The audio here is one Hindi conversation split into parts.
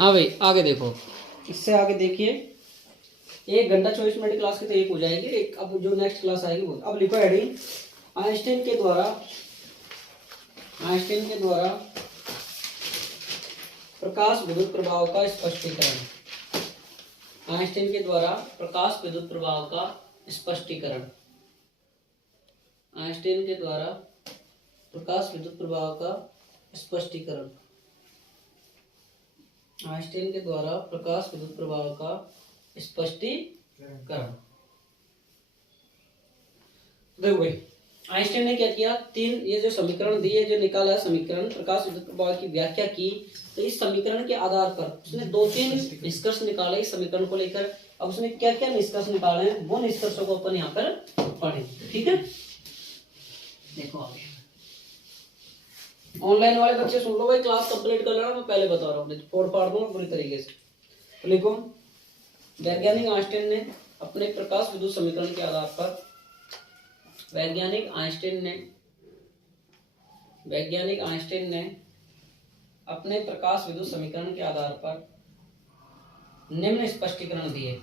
हाँ भाई आगे देखो, इससे आगे देखिए 1 घंटा 24 मिनट क्लास की तो एक हो जाएगी। एक अब जो नेक्स्ट क्लास आएगी वो अब लिखो हेडिंग, आइंस्टीन के द्वारा प्रकाश विद्युत प्रभाव का स्पष्टीकरण। आइंस्टीन के द्वारा प्रकाश विद्युत प्रभाव का स्पष्टीकरण। आइंस्टीन के द्वारा प्रकाश विद्युत प्रभाव का स्पष्टीकरण। आइंस्टीन के द्वारा प्रकाश विद्युत प्रभाव का स्पष्टीकरण। देखो भाई आइंस्टीन ने क्या किया, तीन ये जो समीकरण दिए, जो निकाला है समीकरण, प्रकाश विद्युत प्रभाव की व्याख्या की। तो इस समीकरण के आधार पर उसने 2-3 निष्कर्ष निकाले इस समीकरण को लेकर। अब उसने क्या क्या निष्कर्ष निकाले हैं वो निष्कर्षों को अपन यहाँ पर पढ़ें, ठीक है। देखो आगे ऑनलाइन वाले बच्चे सुन लो भाई, क्लास कंप्लीट कर लेना, मैं पहले बता रहा हूँ, फोड़ फाड़ दूंगा पूरी तरीके से। तो लिखो, वैज्ञानिक आइंस्टीन ने अपने प्रकाश विद्युत समीकरण के आधार पर वैज्ञानिक आइंस्टीन ने अपने प्रकाश विद्युत समीकरण के आधार पर निम्न स्पष्टीकरण दिए।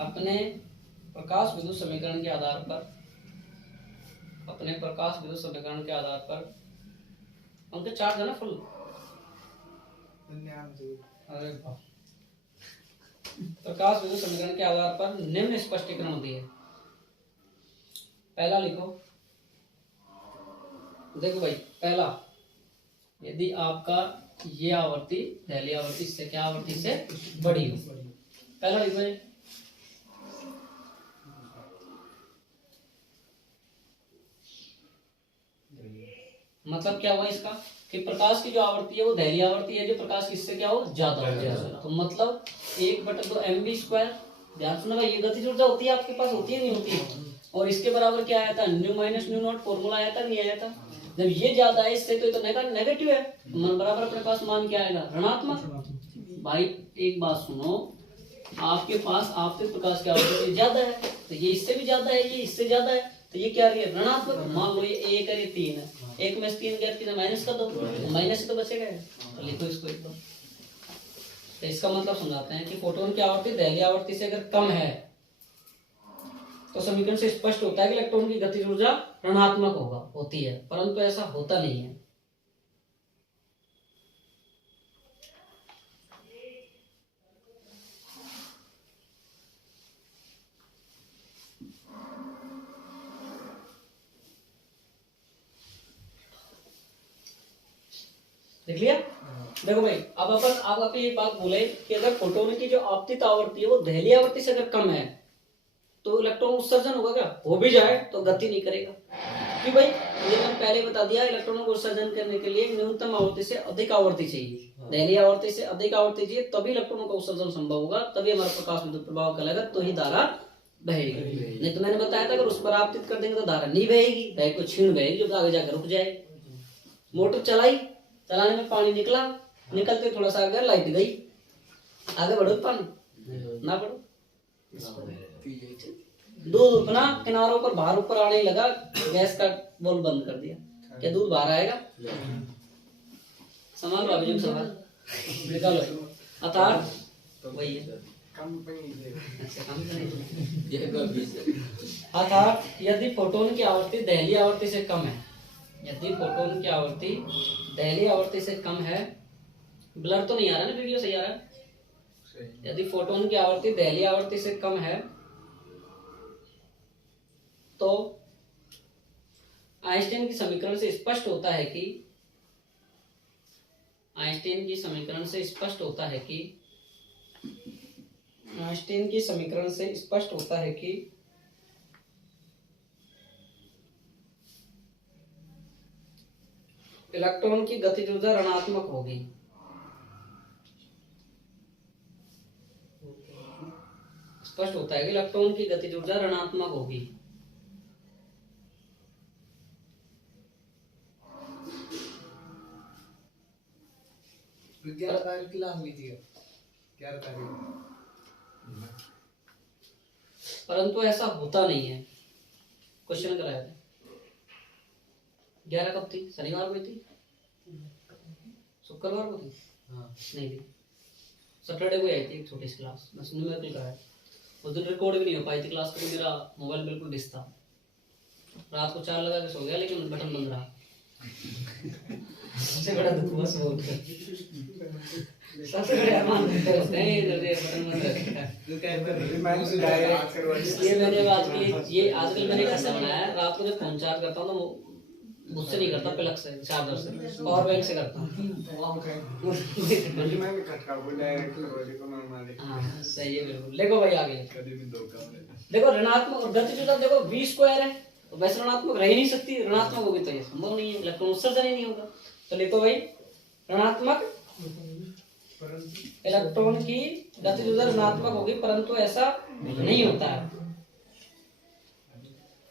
अपने प्रकाश विद्युत समीकरण के आधार पर अंक 4 है ना फुल। अरे वाह, प्रकाश विद्युत समीकरण के आधार पर निम्न स्पष्टीकरण दिए। पहला लिखो, देखो भाई, पहला, यदि आपका ये आवृत्ति दहली आवृत्ति से क्या आवृत्ति से बड़ी हो। पहला लिखो भाई, मतलब क्या हुआ इसका कि प्रकाश की जो आवृत्ति है वो दहली आवृत्ति है, जो प्रकाश किससे क्या हो ज्यादा हो जाएगा। तो मतलब 1/2 mv²। ध्यान सुनो भाई, ये गतिज ऊर्जा होती है आपके पास, होती है नहीं होती है। और इसके बराबर क्या आया था, new minus new not formula आया था नहीं आया था। जब ये ज्यादा है इससे तो नेगेटिव है, तो मन बराबर अपने पास मान क्या आएगा, ऋणात्मक। भाई एक बात सुनो, आपके पास आपके प्रकाश की आवृत्ति ज्यादा है, तो ये इससे भी ज्यादा है, ये इससे ज्यादा है, तो ये क्या है ऋणात्मक। मान लो ये 1 है, ये 3 है, 1 में से 3 गया, 3 माइनस कर दो, माइनस से तो बचेगा। तो लिखो इसको एकदम। तो इसका मतलब समझाते हैं कि फोटोन की आवृत्ति दहली आवृत्ति से अगर कम है तो समीकरण से स्पष्ट होता है कि इलेक्ट्रॉन की गतिज ऊर्जा ऋणात्मक होती है, परंतु ऐसा होता नहीं है। देख लिया। देखो भाई, अब अपन आप ये बात बोले कि अगर फोटोन की जो आपतित आवृत्ति है वो दहली आवृत्ति से अगर कम है तो इलेक्ट्रॉन उत्सर्जन होगा क्या, हो भी जाए तो गति नहीं करेगा। क्यों भाई, ये मैंने पहले बता दिया, इलेक्ट्रॉनों को उत्सर्जन करने के लिए न्यूनतम आवृत्ति से अधिक आवृत्ति चाहिए, दहली आवृत्ति से अधिक आवृत्ति चाहिए, तभी इलेक्ट्रॉनों का उत्सर्जन संभव होगा, तभी हमारा प्रकाश विद्युत प्रभाव कहलाएगा, तो ही धारा बहेगी। नहीं तो मैंने बताया था अगर उस पर आपतित कर देंगे तो धारा नहीं बहेगी, बहे को छीण बहेगी, जो आगे जाकर रुक जाएगी। मोटर चलाने में पानी निकलते थोड़ा सा अगर लाइट गई, आगे बढ़ो पानी ना बढ़ो। दूध अपना किनारों पर बाहर ऊपर आने लगा, गैस का बॉल बंद कर दिया, क्या दूध बाहर आएगा। सवाल भाभी सवाल निकालो, अर्थात वही है। अर्थात यदि फोटोन की आवृत्ति दहली आवृत्ति से कम है, यदि फोटोन की आवृत्ति दहली आवृत्ति से कम है, ब्लर तो नहीं आ रहा ना, वीडियो सही आ रहा है। यदि फोटोन की आवृत्ति दहली आवृत्ति से कम है तो आइंस्टीन की समीकरण से स्पष्ट होता है कि आइंस्टीन की समीकरण से स्पष्ट होता है कि इलेक्ट्रॉन की गतिज ऊर्जा ऋणात्मक होगी। स्पष्ट होता है कि इलेक्ट्रॉन की गतिज ऊर्जा ऋणात्मक होगी। परंतु ऐसा होता नहीं है। क्वेश्चन कराया था 11 कब थी, शनिवार में थी, शुक्रवार को थी? हाँ नहीं थी, सैटरडे को आई थी एक छोटी सी क्लास, बस न्यूमेरिकल का है। उस दिन रिकॉर्ड भी नहीं हो पाई थी क्लास, क्योंकि मेरा मोबाइल बिल्कुल डिस था। रात को 4 लगा के सो गया, लेकिन बटन बंद रहा। सबसे बड़ा दुख बस वो होता है। सबसे बड़े अरमान होते हैं ये बटन बंद रखा है। इसलिए मैंने आज के लिए ये आजकल मैंने कैसे बनाया है, रात को जब फोन चार्ज करता हूँ तो मुझसे नहीं करता, प्लग से, चार्जर से, पावर बैंक से करता हूँ। हाँ सही है बिल्कुल। देखो भाई आगे देखो, ऋणात्मक और गतिशीलता देखो v स्क्वायर है, तो वैसे ऋणात्मक रह ही नहीं सकती, ऋणात्मक होगी तो ये संभव नहीं है, इलेक्ट्रॉन उत्सर्जन ही नहीं होगा। तो लिखो भाई, ऋणात्मक इलेक्ट्रॉन की गतिशीलता ऋणात्मक होगी, परंतु ऐसा नहीं होता है।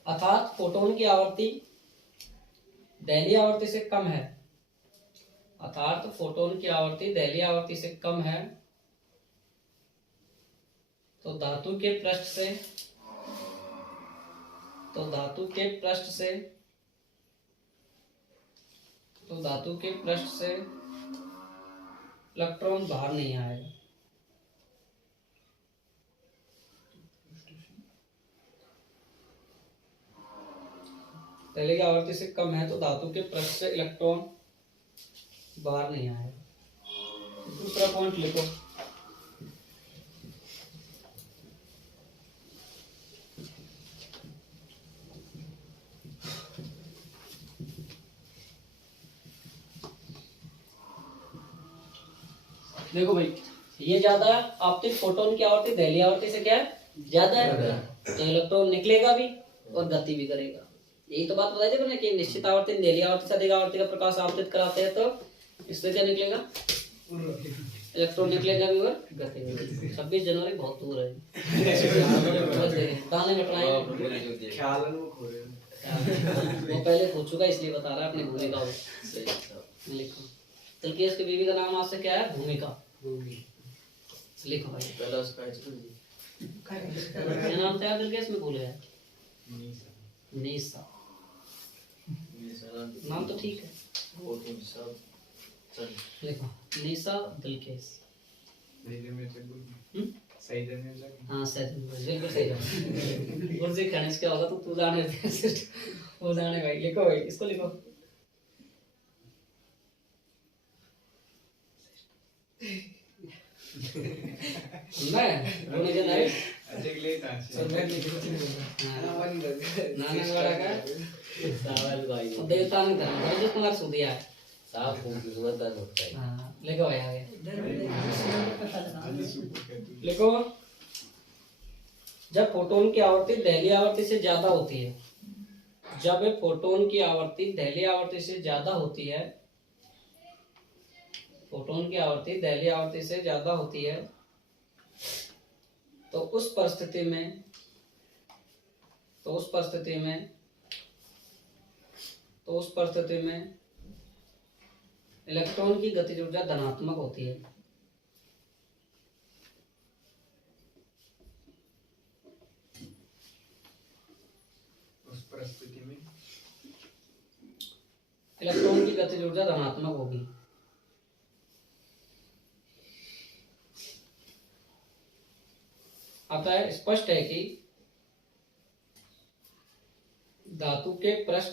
अर्थात फोटोन की आवर्ती दहलीय आवर्ती से कम है, अर्थात फोटोन की आवर्ती दहलीय आवर्ती से कम है, तो धातु के पृष्ठ से इलेक्ट्रॉन बाहर नहीं आएगा। दहलीय आवर्ती से कम है तो धातु के पृष्ठ से इलेक्ट्रॉन बाहर नहीं आएगा। दूसरा पॉइंट लिखो, देखो भाई ये ज्यादा है, आपतित फोटोन की आवर्ती दहलीय आवर्ती से क्या है, ज्यादा है, तो इलेक्ट्रॉन निकलेगा भी और गति भी करेगा। यही तो बात बताई थी मैंने कि निश्चित आवर्ती दहलीय आवर्ती से अधिक आवर्ती का प्रकाश आपतित कराते हैं, तो इससे क्या निकलेगा, इलेक्ट्रॉन निकलेगा भी और गति भी। 26 जनवरी बहुत दूर है। दाने घटनाएं वो पहले पूछ चुका, इसलिए बता रहा है, अपनी भूमिका हो। लिखो, तिलकेश की बीवी का नाम आज से क्या है, भूमिका। लिखो भाई, पहला उसका क्या नाम था तिलकेश में, भूल गया। निशा, नाम तो ठीक है। लिखो, निशा तिलकेश। हाँ सही, बिल्कुल सही है। गुरजी गणेश क्या होगा, तो तू जाने वो जाने भाई। लिखो भाई, इसको लिखो, मैं रोने के नहीं नाना बड़ा का सावल भाई देवता ने धर्म भाई जिसको मार सुदिया है साहब को किस्मत दान होता है। हाँ लिखो भाई आगे, लिखो, जब फोटोन की आवर्ती दहलीय आवर्ती से ज्यादा होती है, जब फोटोन की आवर्ती दहलीय आवर्ती से ज्यादा होती है, फोटोन की आवर्ती दहलीय आवर्ती से ज्यादा होती है, तो उस परिस्थिति में इलेक्ट्रॉन की गतिज ऊर्जा धनात्मक होती है। उस परिस्थिति में इलेक्ट्रॉन की गतिज ऊर्जा धनात्मक होगी। अतः स्पष्ट है कि धातु के पृष्ठ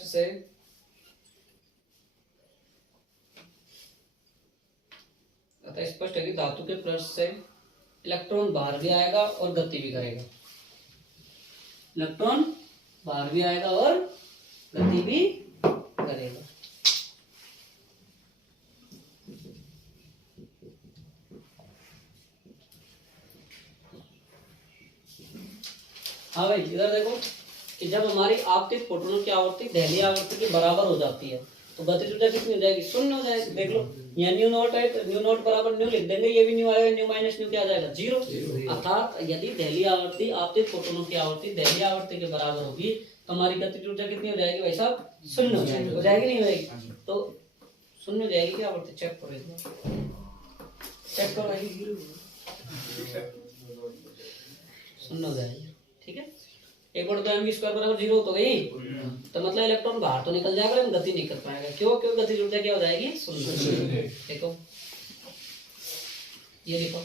से इलेक्ट्रॉन बाहर भी आएगा और गति भी करेगा। इलेक्ट्रॉन बाहर भी आएगा और गति भी करेगा। हाँ भाई इधर देखो कि जब हमारी आपतित फोटोनों की आवर्ती दहलीय आवर्ती के बराबर हो जाती है तो गतिज ऊर्जा कितनी हो जाएगी, शून्य हो जाएगी। देख लो यहाँ न्यू नॉट है तो न्यू नॉट बराबर न्यू लिख देंगे, ये भी न्यू आएगा, न्यू माइनस न्यू क्या आ जाएगा, जीरो। अर्थात यदि दहलीय आवर्ती आपतित फोटोनों की आवर्ती दहलीय आवर्ती के बराबर होगी तो हमारी गतिज ऊर्जा कितनी हो जाएगी भाई साहब, शून्य हो जाएगी। हो जाएगी नहीं हो जाएगी, तो शून्य हो जाएगी क्या आवर्ती, चेक करो एक बार, चेक करो भाई, शून्य हो जाएगी। ठीक है 1/2 mv² बराबर 0 तो गई, तो मतलब इलेक्ट्रॉन बाहर तो निकल जाएगा लेकिन गति नहीं कर पाएगा। क्यों? क्योंकि गतिज ऊर्जा क्या हो जाएगी? शून्य। देखो ये लिखो,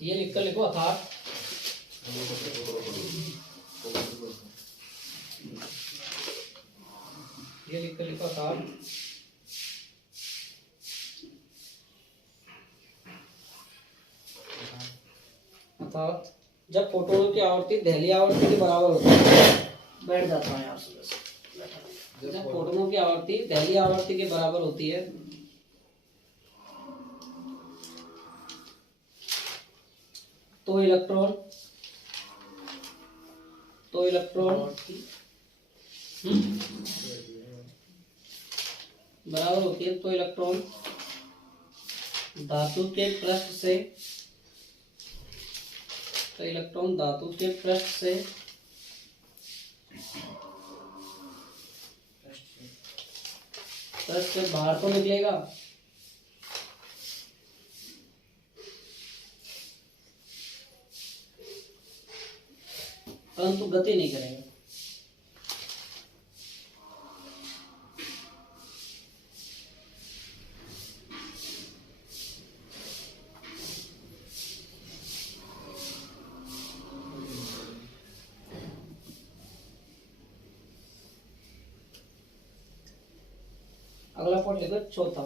ये लिखकर लिखो अर्थात ये लिखकर लिखो अर्थात जब फोटोन की आवर्ती दहली आवर्ती के बराबर होती है, बैठ जाता है यहाँ से। जब फोटोनों की आवर्ती दहली आवर्ती के बराबर होती है तो इलेक्ट्रॉन बराबर होती है, तो इलेक्ट्रॉन धातु के पृष्ठ से पृष्ठ से बाहर तो निकलेगा, परंतु गति नहीं करेगा। अगला पॉइंट लिखो चौथा।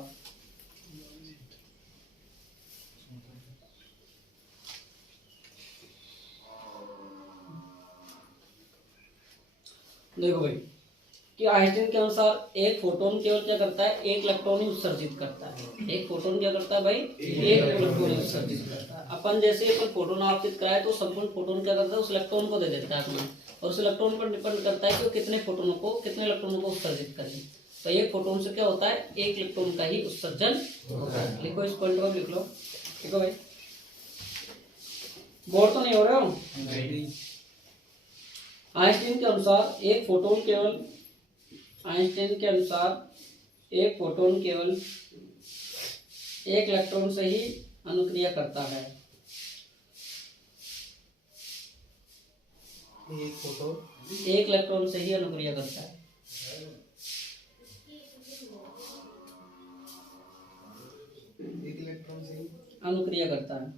देखो भाई कि आइंस्टाइन के अनुसार एक फोटोन केवल क्या करता है? एक इलेक्ट्रॉन ही उत्सर्जित करता है। एक फोटोन क्या करता है भाई? एक इलेक्ट्रॉन ही उत्सर्जित करता है। अपन जैसे एक फोटोन आपतित कराए तो संपूर्ण फोटोन क्या करता है? उस इलेक्ट्रॉन को दे देता है अपना, और उस इलेक्ट्रॉन पर डिपेंड करता है कि वो कितने इलेक्ट्रॉनों को उत्सर्जित करें। तो एक फोटोन से क्या होता है? एक इलेक्ट्रॉन का ही उत्सर्जन होता है। लिखो इस पॉइंट को, लिख लो। लिखो भाई, बोर तो नहीं हो रहे हो? आइंस्टाइन के अनुसार एक फोटोन केवल एक इलेक्ट्रॉन से ही अनुक्रिया करता है। एक इलेक्ट्रॉन से ही अनुक्रिया करता है। अनुक्रिया करता है।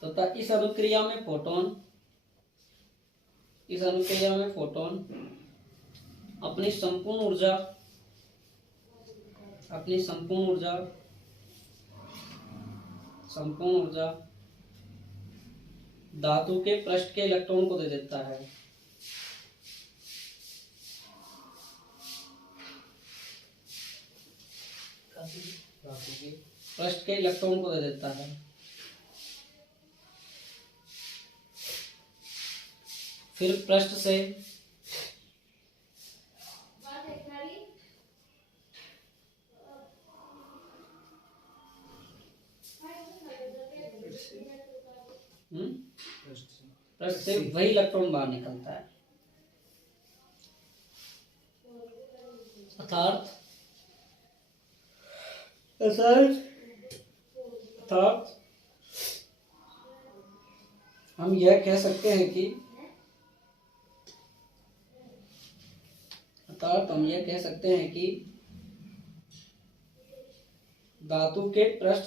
तो इस अनुक्रिया में फोटोन अपनी संपूर्ण ऊर्जा धातु के पृष्ठ के इलेक्ट्रॉन को दे देता है। पृष्ठ के इलेक्ट्रॉन को दे देता है। फिर पृष्ठ से वही इलेक्ट्रॉन बाहर निकलता है। अर्थात हम यह कह सकते हैं कि धातु के पृष्ठ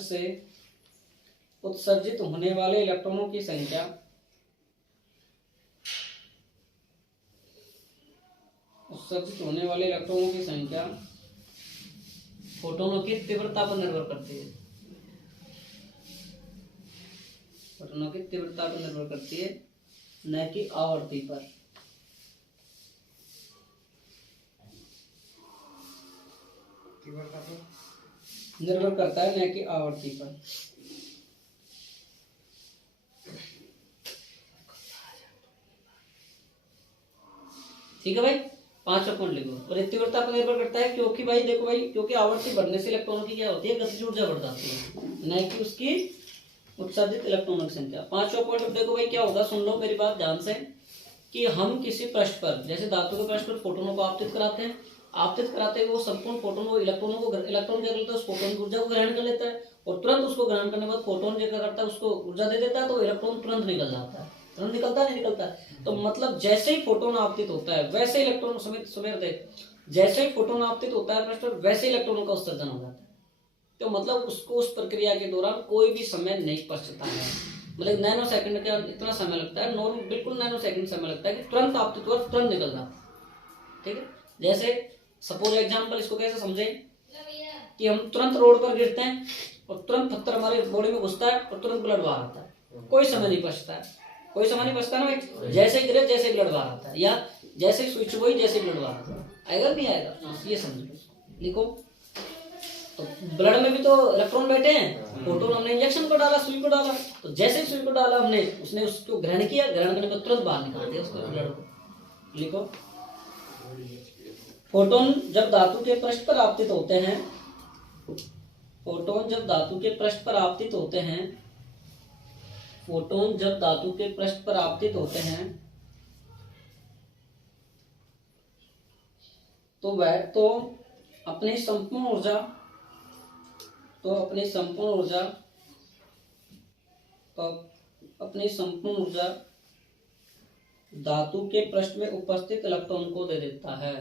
से उत्सर्जित होने वाले इलेक्ट्रॉनों की संख्या फोटोनों की तीव्रता पर निर्भर करती है, न कि आवर्ती पर। निर्भर करता है, न कि आवर्ती पर। ठीक है भाई, 5वां पॉइंट लिखो। और तीव्रता पर निर्भर करता है क्योंकि भाई देखो भाई, क्योंकि आवर्ती बढ़ने से इलेक्ट्रॉनों की क्या होती है? गतिज ऊर्जा बढ़ जाती है, न कि उसकी उत्सर्जित इलेक्ट्रॉनों की संख्या। 5वां पॉइंट देखो भाई क्या होगा, सुन लो मेरी बात ध्यान से, कि हम किसी पृष्ठ पर, जैसे धातु के पृष्ठ पर फोटोनों को आपतित कराते हैं, आपतित कराते हुए वो संपूर्ण फोटोन वो इलेक्ट्रॉन क्या करता है, उस फोटोन की ऊर्जा को ग्रहण कर लेता है और तुरंत उसको ग्रहण करने के बाद फोटोन क्या करता है, उसको ऊर्जा दे देता है, तो इलेक्ट्रॉन तुरंत निकल जाता है। तुरंत निकलता है, नहीं निकलता है? तो मतलब जैसे ही फोटोन आपतित होता है वैसे इलेक्ट्रॉन समेत देख, जैसे ही फोटोन आपतित होता है मास्टर वैसे इलेक्ट्रॉनों का उत्सर्जन हो जाता है। तो मतलब उसको उस प्रक्रिया के दौरान कोई भी समय नहीं पश्चता है, मतलब नैनो सेकंड का इतना समय लगता है, नॉर्मल बिल्कुल नैनो सेकंड समय लगता है कि तुरंत आपतित हुआ तुरंत निकल जाता है। ठीक है, जैसे सपोज एग्जांपल इसको कैसे समझे कि हम तुरंत रोड पर गिरते हैं और तुरंत पत्थर हमारे बॉडी में घुसता है और तुरंत ब्लड बाहर आता है, कोई समय नहीं पछता है, कोई समय नहीं पछता ना भाई। जैसे ही गिरे जैसे ब्लड बाहर आता है, या जैसे ही स्विच हुई जैसे ब्लड बाहर आता है, आएगा नहीं आएगा? ये समझो, लिखो। तो ब्लड में भी तो इलेक्ट्रॉन बैठे हैं, फोटोन हमने इंजेक्शन को डाला, सुई को डाला, तो जैसे ही सुई को डाला हमने, उसने उसको ग्रहण किया, ग्रहण करने के बाद तुरंत बाहर निकाल दिया उसको ब्लड को। लिखो, फोटोन जब धातु के पृष्ठ पर आपतित होते हैं, फोटोन जब धातु के पृष्ठ पर आपतित होते हैं, फोटोन जब धातु के पृष्ठ पर आपतित होते हैं तो वह तो अपनी संपूर्ण ऊर्जा धातु के पृष्ठ में उपस्थित इलेक्ट्रॉन को दे देता है।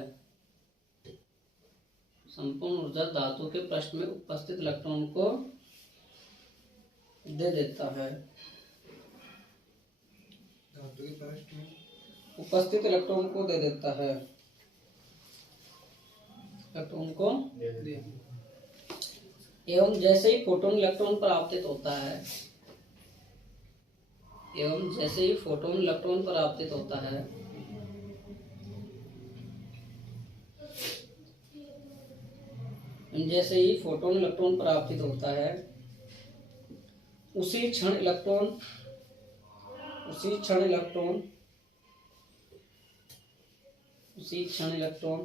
संपूर्ण ऊर्जा धातु के पृष्ठ में उपस्थित इलेक्ट्रॉन को दे देता है। धातु के पृष्ठ में उपस्थित इलेक्ट्रॉन को दे देता है, इलेक्ट्रॉन को। एवं जैसे ही फोटोन इलेक्ट्रॉन पर आपतित होता है, एवं जैसे ही फोटोन इलेक्ट्रॉन पर आपतित होता है, जैसे ही फोटोन इलेक्ट्रॉन पर आपतित होता है, उसी क्षण इलेक्ट्रॉन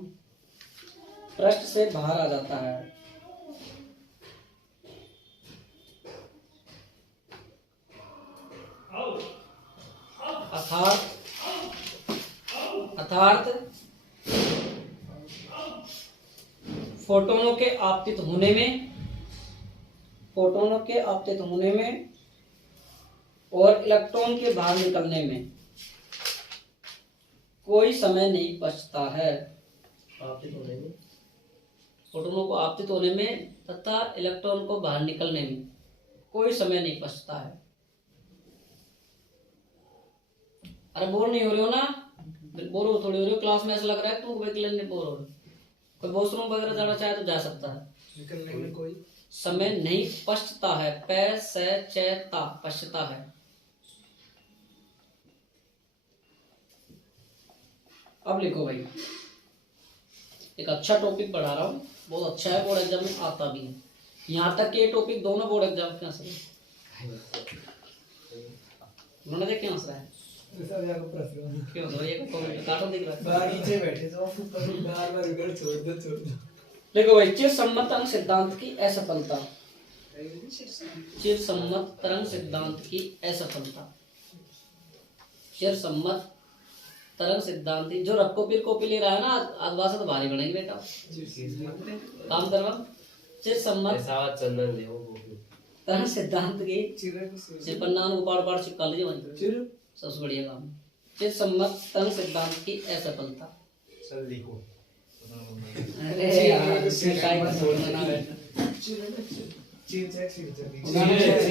पृष्ठ से बाहर आ जाता है। अर्थात फोटोनों के आपतित होने में और इलेक्ट्रॉन के बाहर निकलने में कोई समय नहीं बचता है। आपतित होने में, फोटोनों को आपतित होने में तथा इलेक्ट्रॉन को बाहर निकलने में कोई समय नहीं बचता है। अरे बोर नहीं हो रहे हो ना? बोर हो थोड़ी हो रही हो, क्लास में ऐसा लग रहा है तुम लेने बोर हो रहे हो। कोई वॉशरूम वगैरह जाना चाहे तो जा सकता है, निकलने में कोई समय नहीं पछता है। पछता है। अब लिखो भाई, एक अच्छा टॉपिक पढ़ा रहा हूँ, बहुत अच्छा है, बोर्ड एग्जाम में आता भी है। यहाँ तक के टॉपिक दोनों बोर्ड एग्जाम के आंसर है। उन्होंने देख क्या आंसर है? क्यों दो ये कमेंट काटो दिख रहा है, बाहर नीचे बैठे तो बार-बार उधर छोड़ दो। देखो भाई, चिरसम्मत तरंग सिद्धांत की असफलता। चिरसम्मत तरंग सिद्धांत की असफलता। चिरसम्मत तरंग सिद्धांत जो रक्को पीर कॉपी ले रहा है ना, आज भाषा तो भारी बनेगी बेटा, काम करवा। चिरसम्मत चंदन ले वो तरंग सिद्धांत की चिरपन्ना को पाड़ पाड़ चिपका लीजिए वहीं, सबसे बढ़िया काम। चिरसम्मत तरंग सिद्धांत की असफलता। चल लिखो। अरे यार, चिर टाइम छोड़ना ना बेटा।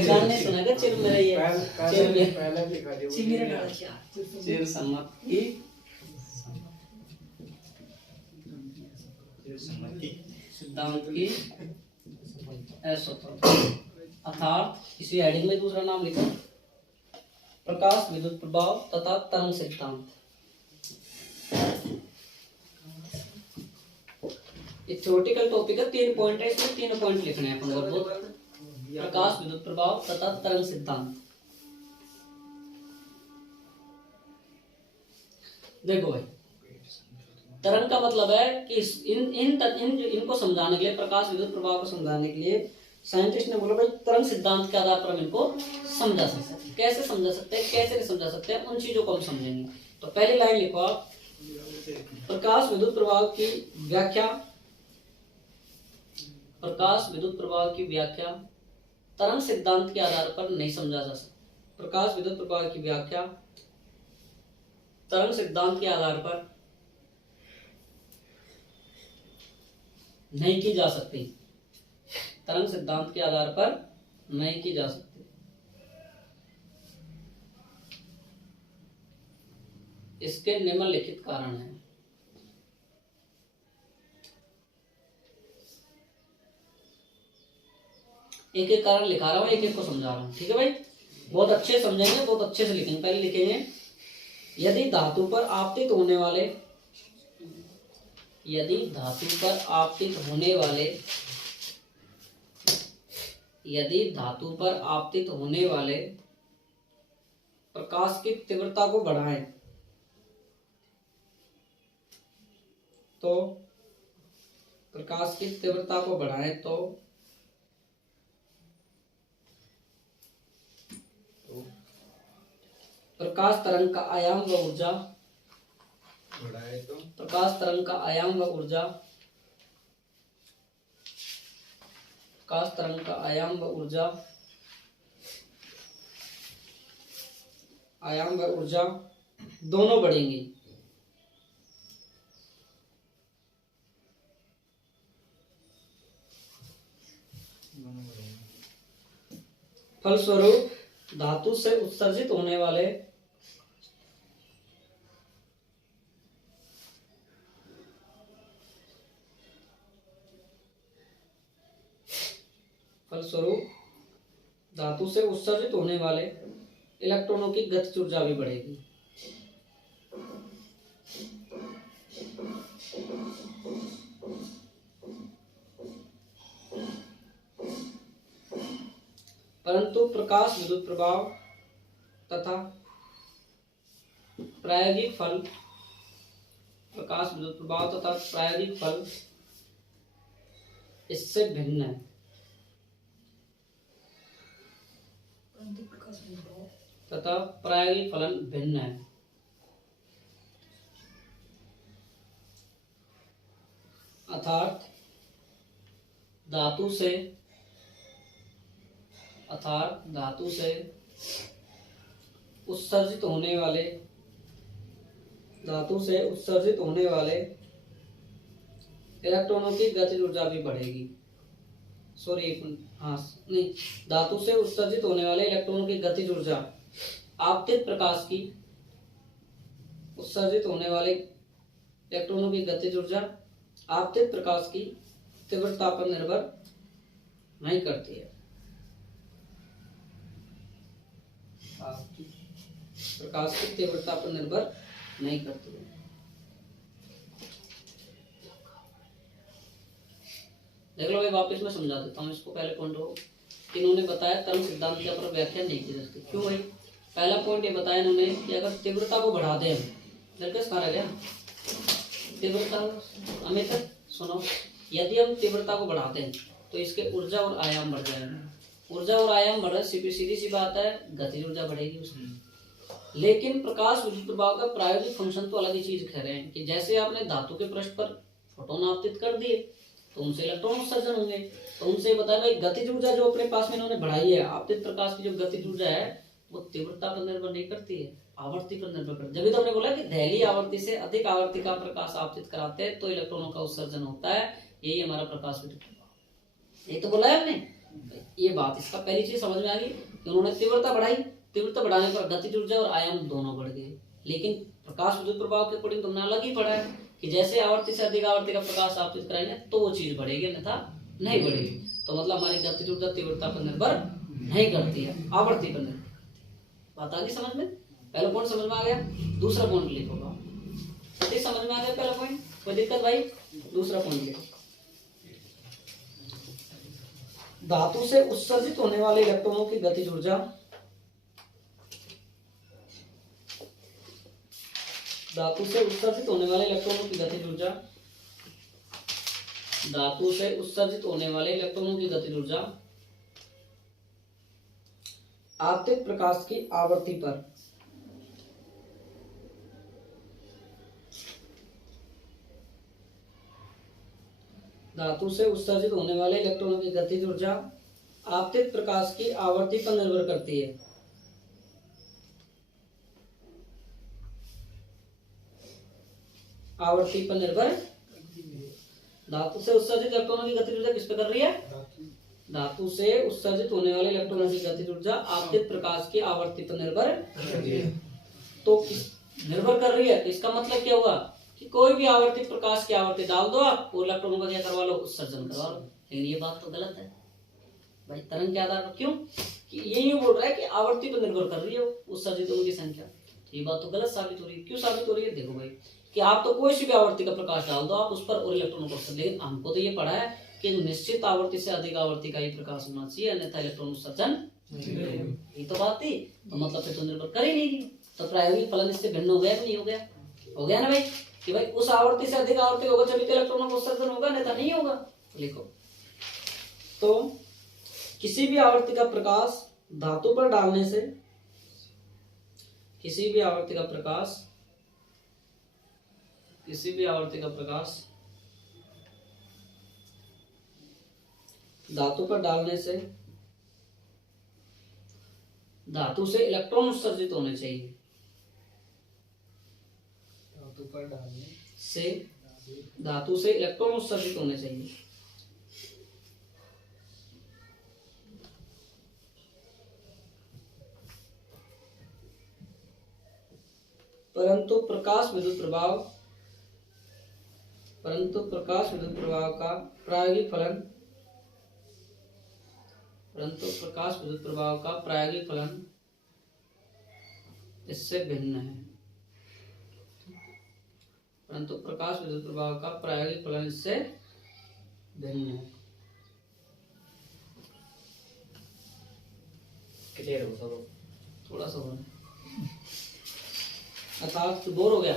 गाने सुनाएगा चिर मेरा ये, पहले लिखा दिया चिर मेरा गाना क्या? चिरसम्मत की सिद्धांत की असफलता। अर्थात इसी हेडिंग में दूसरा नाम लिखो, प्रकाश विद्युत प्रभाव तथा तरंग सिद्धांत। ये थ्योरेटिकल टॉपिक है, 3 पॉइंट है, इसमें 3 पॉइंट लिखने हैं अपन को। प्रकाश विद्युत प्रभाव तथा तरंग सिद्धांत। देखो भाई, तरंग का मतलब है कि इनको समझाने के लिए, प्रकाश विद्युत प्रभाव को समझाने के लिए साइंटिस्ट ने बोला भाई तरंग सिद्धांत के आधार पर हम इनको समझा सकते हैं। कैसे समझा सकते हैं, कैसे नहीं समझा सकते हैं, उन चीजों को हम समझेंगे। तो पहली लाइन लिखो आप, प्रकाश विद्युत प्रवाह की व्याख्या, प्रकाश विद्युत प्रवाह की व्याख्या तरंग सिद्धांत के आधार पर नहीं समझा जा सकता। प्रकाश विद्युत प्रवाह की व्याख्या तरंग सिद्धांत के आधार पर नहीं की जा सकती। तरंग सिद्धांत के आधार पर नहीं की जा सकती। इसके निम्नलिखित कारण हैं। एक एक कारण लिखा रहा हूं, एक एक को समझा रहा हूं, ठीक है भाई। बहुत अच्छे समझेंगे, बहुत अच्छे से लिखेंगे। पहले लिखेंगे, यदि धातु पर आपतित होने वाले, यदि धातु पर आपतित होने वाले, यदि धातु पर आपतित होने वाले प्रकाश की तीव्रता को बढ़ाएं तो, प्रकाश की तीव्रता को बढ़ाएं तो प्रकाश तरंग का आयाम व ऊर्जा, बढ़ाए तो प्रकाश तरंग का आयाम व ऊर्जा, प्रकाश तरंग का आयाम व ऊर्जा, आयाम व ऊर्जा दोनों बढ़ेंगी। फलस्वरूप धातु से उत्सर्जित होने वाले, फलस्वरूप धातु से उत्सर्जित होने वाले इलेक्ट्रॉनों की गतिज ऊर्जा भी बढ़ेगी। परंतु प्रकाश विद्युत प्रभाव तथा प्रायोगिक फल, प्रकाश विद्युत प्रभाव तथा प्रायोगिक फल इससे भिन्न है। तथा प्रायोगिक फलन भिन्न है। अर्थात धातु से, अर्थात धातु से उत्सर्जित होने वाले, धातु से उत्सर्जित होने वाले इलेक्ट्रॉनों की गतिज ऊर्जा भी बढ़ेगी। सॉरी एक मिनट, हाँ नहीं, धातु से उत्सर्जित होने वाले इलेक्ट्रॉनों की गतिज ऊर्जा आपतित प्रकाश की, उत्सर्जित होने वाले इलेक्ट्रॉनों की गतिज ऊर्जा आपतित प्रकाश की तीव्रता पर निर्भर नहीं करती है। प्रकाश की तीव्रता पर निर्भर नहीं करती है। देख लो भाई, वापस मैं समझा देता हूँ इसको। पहले पॉइंट हो, इन्होंने बताया तरंग सिद्धांत के ऊपर व्याख्या नहीं की जा सकती। क्यों भाई? पहला पॉइंट ये बताया इन्होंने कि अगर तीव्रता को बढ़ा दें, दिलचस्प कहा गया तीव्रता, अमित सुनो, यदि हम तीव्रता को बढ़ाते हैं तो इसके ऊर्जा और आयाम बढ़ जाएगा। ऊर्जा और आयाम बढ़े, सीधी सी बात है, गतिज ऊर्जा बढ़ेगी उसमें। लेकिन प्रकाश विद्युत प्रभाव का प्रायोगिक फंक्शन तो अलग ही चीज कह रहे हैं कि जैसे आपने धातु के पृष्ठ पर फोटोन आपतित कर दिए तो उनसे इलेक्ट्रॉन उत्सर्जन होंगे। तो उनसे बताया भाई गतिज ऊर्जा जो अपने पास में इन्होंने बढ़ाई है, आपतित प्रकाश की जो गतिज ऊर्जा है वो तीव्रता पर निर्भर नहीं करती है, आवर्ती पर निर्भर करती है। जब तो हमने बोला कि दहली आवर्ती से अधिक आवर्ती का प्रकाश आपतित कराते हैं तो इलेक्ट्रॉनों का उत्सर्जन होता है। यही हमारा प्रकाश विद्युत प्रभाव, ये तो बोला है हमने। ये बात इसका पहली चीज समझ में आ गई कि उन्होंने तीव्रता बढ़ाई, तीव्रता बढ़ाने पर गतिज ऊर्जा और आयाम दोनों बढ़ गए। लेकिन प्रकाश विद्युत प्रभाव के अकॉर्डिंग तुमने अलग ही पढ़ा है कि जैसे आवर्ती से अधिक आवर्ती का प्रकाश आपतित कराएंगे तो वो चीज बढ़ेगी, अन्यथा नहीं बढ़ेगी। तो मतलब हमारी गतिज ऊर्जा तीव्रता पर निर्भर नहीं करती है, आवर्ती पर निर्भर। बात आ गई समझ में? पहला पॉइंट समझ में आ गया। दूसरा पॉइंट लिखोगा, सही समझ में आ गया पहला पॉइंट, कोई दिक्कत भाई? दूसरा पॉइंट लिखो, धातु से उत्सर्जित होने वाले इलेक्ट्रॉनों की गतिज ऊर्जा, धातु से उत्सर्जित होने वाले इलेक्ट्रॉनों की गतिज ऊर्जा, धातु से उत्सर्जित होने वाले इलेक्ट्रॉनों की गतिज ऊर्जा आपतित प्रकाश की आवृत्ति पर, धातु से उत्सर्जित होने वाले इलेक्ट्रॉनों की गतिज ऊर्जा आपतित प्रकाश की आवर्ती पर निर्भर करती है। आवर्ती पर निर्भर, धातु से उत्सर्जित इलेक्ट्रॉनों की गतिज ऊर्जा किस पे कर रही है? धातु से उत्सर्जित होने वाले इलेक्ट्रॉनों की गतिज ऊर्जा आपतित प्रकाश की आवर्ती पर निर्भर तो निर्भर कर रही है। इसका मतलब क्या हुआ कि कोई भी आवर्ती प्रकाश की आवर्ती डाल दो आप और इलेक्ट्रॉनों का क्या करवा लो? उत्सर्जन करवा लो। लेकिन ये बात तो गलत है भाई, तरंग के आधार पर। क्यों कि ये बोल रहा है कि आवर्ती पर निर्भर कर रही है उत्सर्जितों की संख्या। ये बात तो गलत साबित हो रही है। क्यों साबित हो रही है? देखो भाई कि आप तो कोई सी भी आवर्ती का प्रकाश डाल दो आप उस पर और इलेक्ट्रॉनों को, लेकिन हमको तो ये पढ़ा है कि निश्चित आवर्ती से अधिक आवर्ती का ही प्रकाश होना चाहिए, अन्यथा इलेक्ट्रॉन उत्सर्जन। ये तो बात थी, तो मतलब फिर तो निर्भर कर ही नहीं रही। तो प्रायोगिक फलन इससे भिन्न हो गया कि नहीं हो गया? हो गया ना भाई कि भाई उस आवर्ती से अधिक आवर्ती होगा तभी तो इलेक्ट्रॉनों का उत्सर्जन होगा, अन्यथा नहीं होगा। लिखो तो किसी भी आवर्ती का प्रकाश धातु पर डालने से, किसी भी आवर्ती का प्रकाश, किसी भी आवर्ती का प्रकाश धातु पर डालने से धातु से इलेक्ट्रॉन उत्सर्जित होने चाहिए। धातु पर डालने से धातु से इलेक्ट्रॉन उत्सर्जित होने चाहिए। परंतु प्रकाश विद्युत प्रभाव का प्रायोगिक फलन, परंतु प्रकाश विद्युत प्रभाव का प्रायोगिक फलन इससे भिन्न है। परंतु प्रकाश विद्युत प्रभाव का प्रायोगिक फलन इससे भिन्न है। क्लियर हो सब? थोड़ा सा बोल, अर्थात बोर हो गया।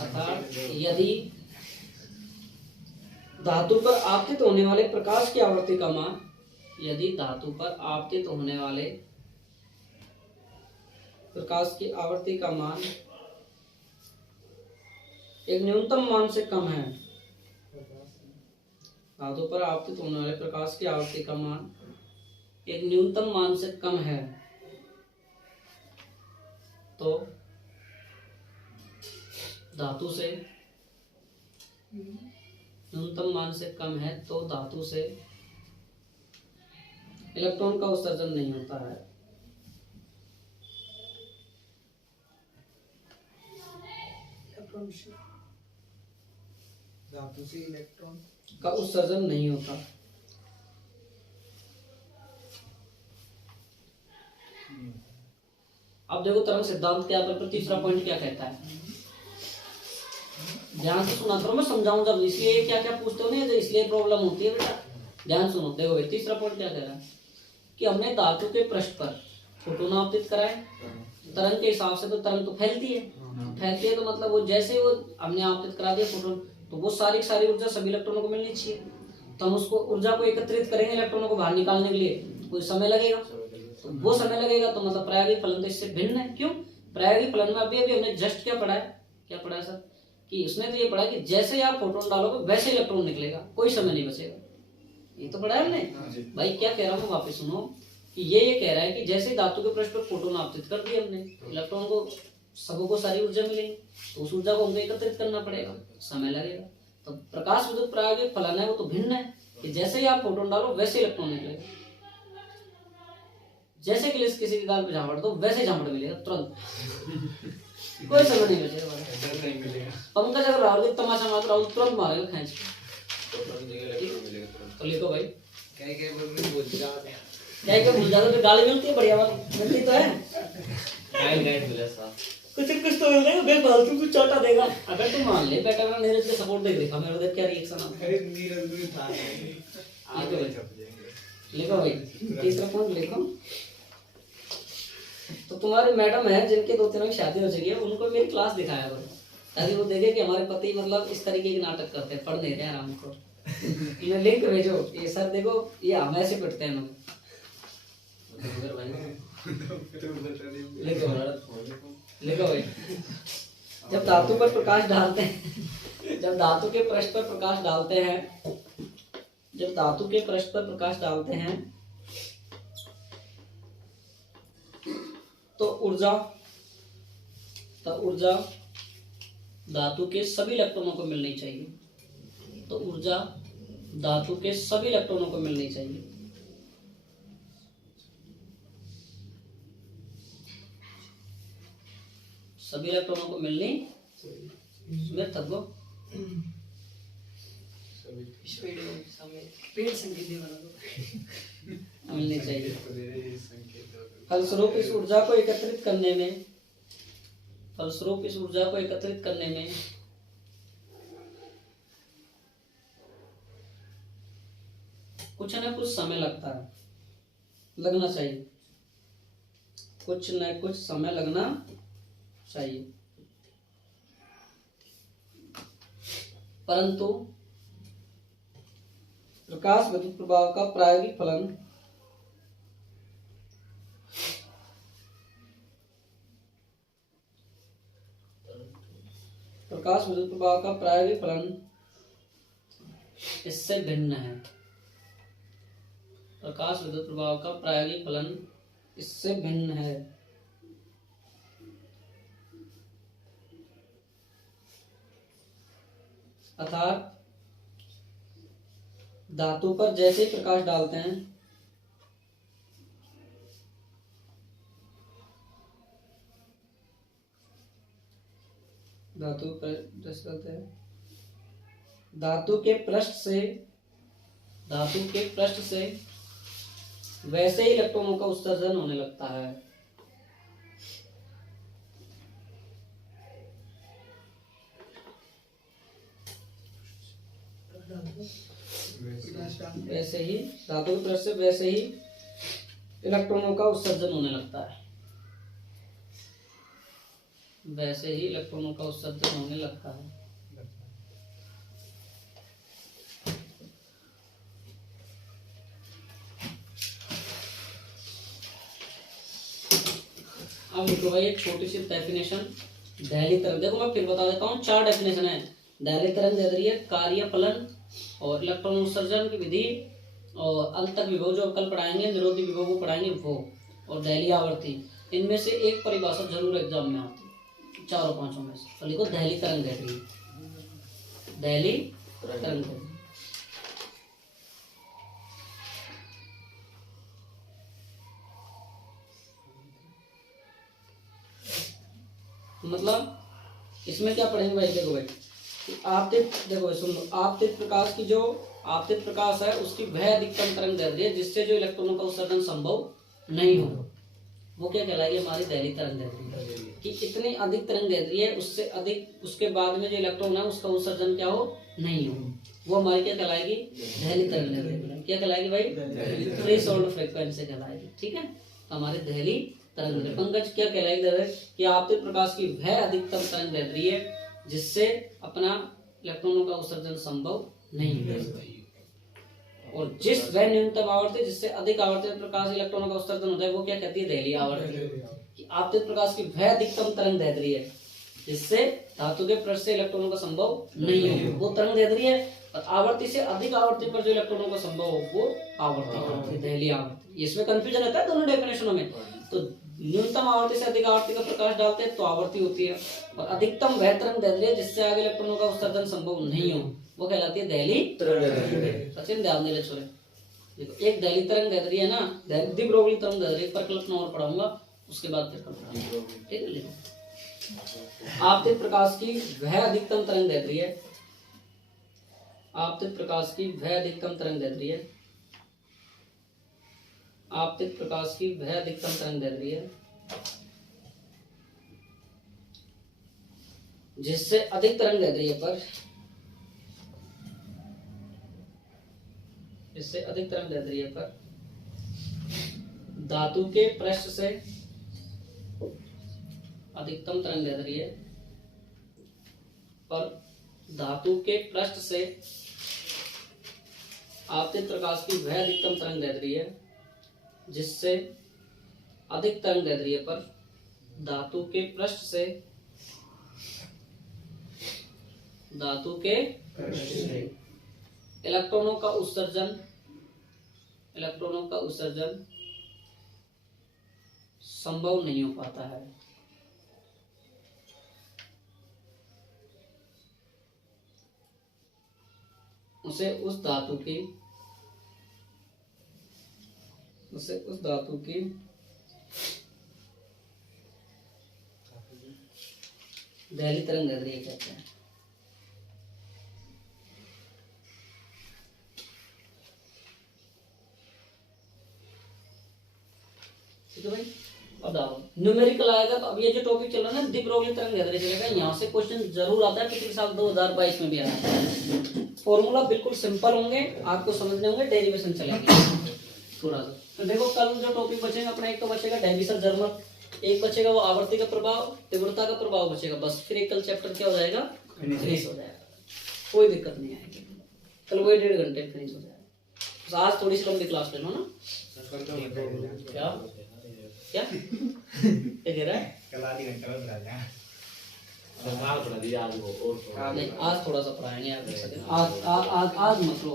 अर्थात यदि धातु पर आपतित होने वाले प्रकाश की आवर्ती का मान, यदि धातु पर आपतित होने वाले प्रकाश की आवर्ती का मान एक न्यूनतम मान से कम है, धातु पर आपतित होने वाले प्रकाश की आवर्ती का मान एक न्यूनतम मान से कम है, तो धातु से न्यूनतम मान से कम है तो धातु से इलेक्ट्रॉन का उत्सर्जन नहीं होता है। धातु से इलेक्ट्रॉन का उत्सर्जन नहीं होता। अब देखो तरंग सिद्धांत के आधार पर तीसरा पॉइंट क्या कहता है, ध्यान से सुना करो, मैं समझाऊं जब, इसलिए क्या क्या पूछते हो ना, इसलिए प्रॉब्लम होती है बेटा। ध्यान सुनो, देखो भाई तीसरा पॉइंट क्या कह रहा है कि हमने धातु के पृष्ठ पर फोटोन आपतित कराए, तरंग के हिसाब से तो तरंग तो फैलती है, फैलती है तो मतलब वो जैसे वो हमने आपतित करा दिया फोटोन, तो वो सारी सारी ऊर्जा सभी इलेक्ट्रॉनों को मिलनी चाहिए। तो हम उसको ऊर्जा को एकत्रित करेंगे इलेक्ट्रॉनों को बाहर निकालने के लिए, कोई समय लगेगा, तो वो समय लगेगा। तो मतलब प्रायोगिक फलन तो इससे भिन्न है। क्यों? प्रायोगिक फलन में अभी हमने जस्ट क्या पढ़ा है, क्या पढ़ा है सर, कि उसने तो ये पढ़ा कि जैसे आप फोटोन डालोगे वैसे इलेक्ट्रॉन निकलेगा, कोई समय नहीं बचेगा। ये तो पढ़ा है हमने भाई। क्या कह रहा हूँ वापस सुनो, कि ये कह रहा है कि जैसे धातु के पृष्ठ पर फोटोन आपतित कर दिए हमने, इलेक्ट्रॉन को सबको सारी ऊर्जा मिलेगी, तो उस ऊर्जा को हमको एकत्रित करना पड़ेगा, समय लगेगा। तो प्रकाश विद्युत प्रायोगिक फलन है वो तो भिन्न है, कि जैसे ही आप फोटोन डालो वैसे इलेक्ट्रॉन निकलेगा। जैसे कि किसी के गाल पे झापड़ दो वैसे झापड़ मिलेगा तुरंत, कोई समय नहीं बचेगा। पंकज अगर राहुल तमाशा मार राहुल तुरंत मारेगा खींच के। तो लिखो भाई, क्या क्या भूल जाते हैं, क्या क्या भूल जाते, तो गाली मिलती है बढ़िया वाली मिलती तो है, गाइड मिला साहब, कुछ तो मिल जाएगा, बेफालतू कुछ चाटा देगा। अगर तुम मान ले बेटा मेरा नीरज के सपोर्ट देख देखा मेरा, क्या रिएक्शन आता है। नीरज भी था आगे लिखो भाई, तीसरा पॉइंट लिखो। तो तुम्हारे मैडम है जिनके 2-3 की शादी हो चुकी है, उनको मेरी क्लास दिखाया करो, ताकि वो देखे कि हमारे पति मतलब इस तरीके के नाटक करते हैं, पढ़ नहीं रहे आराम को। इन्हें लिंक भेजो, ये सर देखो ये हम ऐसे पिटते हैं लोग। लिखो भाई, जब धातु पर प्रकाश डालते हैं जब धातु के पृष्ठ पर प्रकाश डालते हैं, जब धातु के पृष्ठ पर प्रकाश डालते हैं तो ऊर्जा धातु के सभी इलेक्ट्रॉनों को मिलनी चाहिए। तो ऊर्जा धातु के सभी इलेक्ट्रॉनों को मिलनी चाहिए। सभी इलेक्ट्रॉनों को मिलनी इसमें तब वो मिलनी चाहिए। फलस्वरूप इस ऊर्जा को एकत्रित करने में कुछ न कुछ समय लगना चाहिए। कुछ न कुछ समय लगना चाहिए, परंतु प्रकाश विद्युत प्रभाव का प्रायोगिक फलन इससे भिन्न है। प्रकाश विद्युत प्रभाव का प्रायोगिक फलन इससे भिन्न है। अर्थात धातु पर जैसे ही प्रकाश डालते हैं, धातु के पृष्ठ से वैसे ही इलेक्ट्रॉनों का उत्सर्जन होने लगता है। वैसे ही धातु के पृष्ठ से वैसे ही इलेक्ट्रॉनों का उत्सर्जन होने लगता है। वैसे ही इलेक्ट्रॉनों का उत्सर्जन होने लगता है। अब लिखो भाई एक छोटी सी डेफिनेशन दहली तरंग। देखो मैं फिर बता देता हूँ, 4 डेफिनेशन है। दहली तरंग दे रही है, कार्य फलन और इलेक्ट्रॉन उत्सर्जन की विधि और अंतक विभव जो कल पढ़ाएंगे, निरोधी विभव को पढ़ाएंगे वो, और दहली आवर्ती। इनमें से एक परिभाषा जरूर एग्जाम में आती है, 4-5 में से। तो लिखो दहली तरंग दे रही है, दहली तरंग दे रही है। मतलब इसमें क्या पढ़ेंगे भाई? देखो भाई, आपतित, देखो सुन लो, आपतित प्रकाश की जो आपतित प्रकाश है उसकी वह अधिकतम तरंग दैर्ध्य है जिससे जो इलेक्ट्रॉनों का उत्सर्जन संभव नहीं हो, वो क्या कहलाएगी? हमारी दहली तरंग दैर्ध्य। कि इतनी अधिक तरंग दैर्ध्य है, उससे अधिक उसके बाद में जो इलेक्ट्रॉन है उसका उत्सर्जन क्या हो, नहीं हो, वो हमारी क्या कहलाएगी? दहली तरंग दैर्ध्य। क्या कहलाएगी भाई? थ्रेशोल्ड फ्रीक्वेंसी कहलाएगी। ठीक है, हमारी दहली तरंग दैर्ध्य। पंकज क्या कहलाएगी? कि आपतित प्रकाश की वह अधिकतम तरंग दैर्ध्य है जिससे अपना इलेक्ट्रॉनों का उत्सर्जन संभव नहीं है, और जिस वह न्यूनतम आवर्ती जिससे अधिक आवर्ती प्रकाश इलेक्ट्रॉनों का उत्सर्जन होता है वो क्या कहती है? दहली आवर्ती। कि आपतित प्रकाश की वह अधिकतम तरंग दैर्ध्य है जिससे धातु के पृष्ठ से इलेक्ट्रॉनों का संभव नहीं हो, वो तरंग दैर्ध्य है। और आवर्ती से अधिक आवर्ती पर जो इलेक्ट्रॉनों का संभव हो वो आवर्ती, दहली आवर्ती। इसमें कंफ्यूजन रहता है दोनों डेफिनेशनों में। तो न्यूनतम आवर्ती से अधिक आवर्ती का प्रकाश डालते हैं तो आवर्ती होती है, और अधिकतम वह तरंग दैर्ध्य जिससे आगे इलेक्ट्रॉनों का उत्सर्जन संभव नहीं हो वो कहलाती है दहली तरंग। सचिन ध्यान दे ले छोरे। देखो एक दहली तरंग दैर्ध्य है ना, द्विध्रुवीय तरंग दैर्ध्य पर कल्पना और पढ़ाऊंगा, उसके बाद फिर कल्पना। ठीक है, लिखो आपतित प्रकाश की वह अधिकतम तरंग दैर्ध्य है, आपतित प्रकाश की वह अधिकतम तरंग दैर्ध्य है, आपतित प्रकाश की वह अधिकतम तरंग दैर्ध्य है जिससे अधिक तरंग दैर्ध्य पर धातु के पृष्ठ से अधिकतम तरंग दैर्ध्य पर धातु के पृष्ठ से आपतित प्रकाश की वह अधिकतम तरंग दैर्ध्य है जिससे अधिक तरंग दैर्ध्य पर धातु के पृष्ठ से धातु के इलेक्ट्रॉनों का उत्सर्जन संभव नहीं हो पाता है। उसे उस धातु की दहली तरंग दैर्ध्य कहते हैं। ठीक है भाई। अब न्यूमेरिकल आएगा तो अब ये जो टॉपिक चल रहा है ना दी ब्रोगली तरंग दैर्ध्य चलेगा, यहाँ से क्वेश्चन जरूर आता है। पिछले साल 2022 में भी आया है। फॉर्मूला बिल्कुल सिंपल होंगे, आपको समझने होंगे, डेरिवेशन चलेगी थोड़ा सा। तो देखो कल जो टॉपिक बचेगा अपना, एक तो बचेगा डेविसन जर्मर, एक बचेगा वो आवर्ती का प्रभाव, तीव्रता का प्रभाव बचेगा, बस फिर एक कल चैप्टर क्या हो जाएगा, फिनिश हो जाएगा, कोई दिक्कत नहीं आएगी। कल वही 1.5 घंटे फिनिश हो जाएगा। तो आज थोड़ी सी लंबी क्लास ले लो ना। क्या क्या कह रहा है? कल आधी घंटा में बता दें। सरकार पढ़ा दिया आज वो और नहीं आज थोड़ा सा पढ़ाएंगे यार, आज मत लो।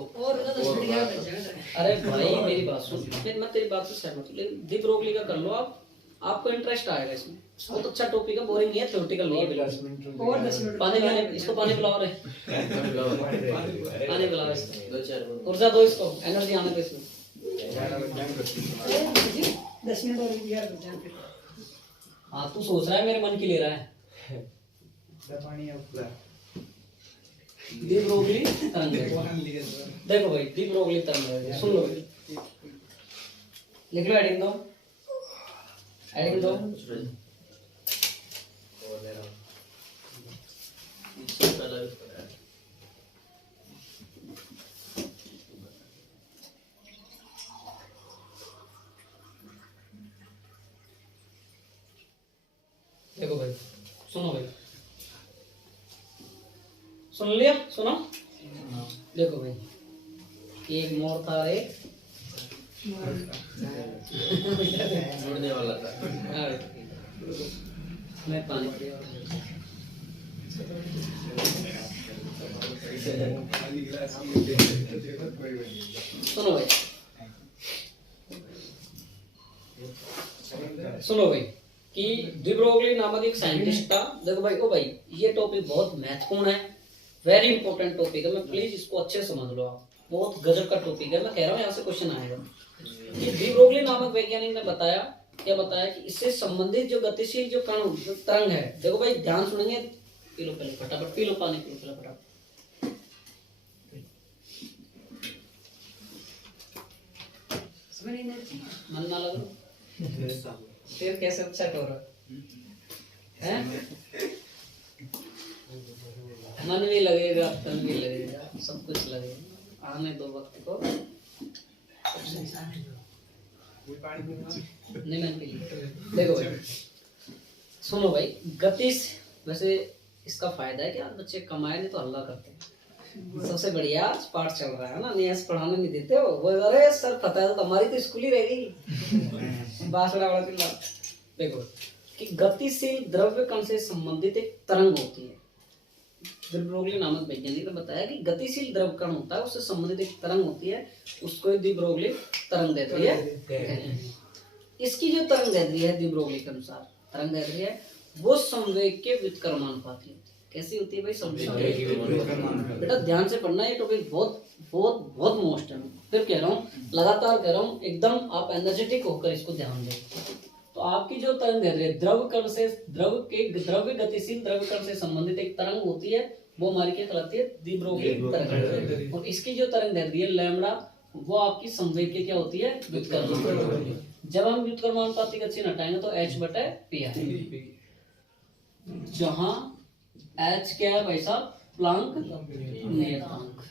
अरे भाई मेरी बात सुन, मैं तेरी बात से सहमत हूँ, लेकिन दी ब्रोगली का कर लो आप, आपको इंटरेस्ट आएगा इसमें। बहुत अच्छा टॉपिक है, बोरिंग नहीं है, थ्योरेटिकल नहीं है बिल्कुल। और 10 मिनट पानी पिलाने, इसको पानी पिलाओ रे, पानी पिलाओ इसको, ऊर्जा दो इसको, एनर्जी आने दो इसमें। 10 मिनट और यार फिर। हाँ तू सोच रहा है मेरे मन की ले रहा है। पानी अपना दी ब्रोगली तरंग दैर्ध्य। देखो भाई दी ब्रोगली तरंग दैर्ध्य सुन लो, लिख लो, हेडिंग दो, हेडिंग दो। देखो भाई सुनो भाई, सुन लिया, सुनो। देखो भाई एक मोर था, एक जुड़ने वाला था। मैं पानी सुनो भाई, सुनो भाई कि दी ब्रोगली नामक एक साइंटिस्ट था। देखो भाई, ओ भाई ये टॉपिक बहुत महत्वपूर्ण है, वेरी इंपॉर्टेंट टॉपिक है, मैं प्लीज इसको अच्छे से समझ लो आप, बहुत गजब का टॉपिक है। मैं कह रहा हूँ यहाँ से क्वेश्चन आएगा कि दी ब्रोगली नामक वैज्ञानिक ने बताया, क्या बताया कि इससे संबंधित जो गतिशील जो कण तरंग है। देखो भाई ध्यान सुनेंगे, पी लो पहले फटाफट, पी लो पानी, पी लो पहले फटाफट। मन ना लगा फिर कैसे अपसेट हो रहा है? मन भी लगेगा, तन भी लगेगा, सब कुछ लगेगा, आने दो वक्त को। नहीं मैं पी लिया। देखो भाई सुनो भाई, गतिश वैसे इसका फायदा है कि आज बच्चे कमाए नहीं तो हल्ला करते हैं। सबसे बढ़िया आज पाठ चल रहा है ना, नहीं ऐसे पढ़ाने नहीं देते हो वो, अरे सर पता है तो हमारी तो स्कूल ही रह गई। बासड़ा बड़ा चिल्ला। देखो कि गतिशील द्रव्य कण से संबंधित एक तरंग होती है। दी ब्रोगली नामक वैज्ञानिक ने बताया कि गतिशील द्रव कण होता है, उससे संबंधित एक तरंग होती है, उसको दी ब्रोगली तरंग दैर्ध्य है। इसकी जो तरंग दैर्ध्य है दी ब्रोगली के अनुसार तरंग दैर्ध्य है वो संवेग के व्युत्क्रमानुपाती होती है। कैसी होती है भाई? संवेग। बेटा ध्यान से पढ़ना, ये टॉपिक बहुत बहुत बहुत मोस्ट है। फिर कह रहा हूँ, लगातार कह रहा हूँ, एकदम आप एनर्जेटिक होकर इसको ध्यान दें। तो आपकी जो तरंग दैर्ध्य द्रव कण से द्रव्य गतिशील द्रव्य कण से संबंधित एक तरंग होती है, वो हमारी क्या कहलाती है? दी ब्रोगली तरंग। और इसकी जो तरंग दैर्ध्य लैम्बडा, वो आपकी संवेग की क्या होती है? व्युत्क्रमानुपाती। जब हम व्युत्क्रमानुपाती का चिन्ह हटाएंगे तो h/p आएगा, जहां h क्या है भाई साहब? प्लांक नियतांक।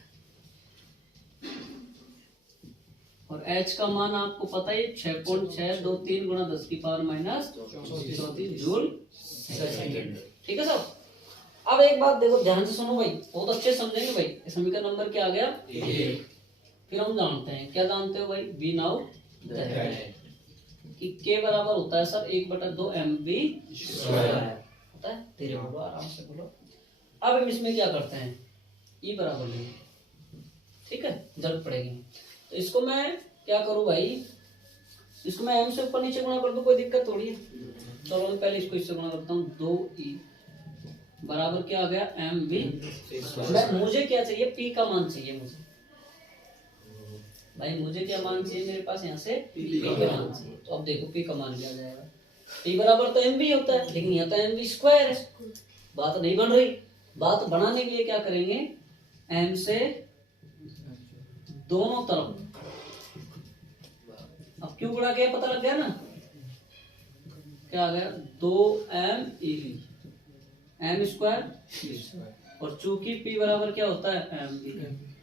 और h का मान आपको पता है 6.623 गुणा 10 की पावर माइनस 34 जूल सेकंड। ठीक है साहब। अब एक बात देखो, ध्यान से सुनो भाई, बहुत अच्छे समझेंगे भाई। समीकरण नंबर क्या आ गया? फिर हम जानते हैं, क्या जानते हो भाई? वी नाउ कि k बराबर होता है सर 1/2 mv स्क्वायर होता है। धीरे बोलो, आराम से बोलो। अब हम इसमें क्या करते हैं, ई बराबर लेंगे, ठीक है, जरूरत पड़ेगी। तो इसको मैं क्या करूं भाई, इसको मैं m से ऊपर नीचे गुणा कर दूं, कोई दिक्कत थोड़ी है। चलो मैं पहले इसको इससे गुणा करता हूँ, 2e बराबर क्या आ गया mv। मुझे क्या चाहिए, p का मान चाहिए मुझे भाई, मुझे क्या मान चाहिए, मेरे पास यहाँ से p का मान चाहिए। तो अब देखो p का मान क्या जाएगा, p बराबर तो mv होता है, लेकिन यहाँ तो mv स्क्वायर है, बात नहीं बन रही। बात बनाने के लिए क्या करेंगे, m से दोनों तरफ, अब क्यों गुणा किया पता लग गया ना, क्या आ गया 2m m स्क्वायर, और चूंकि p बराबर क्या होता है mv,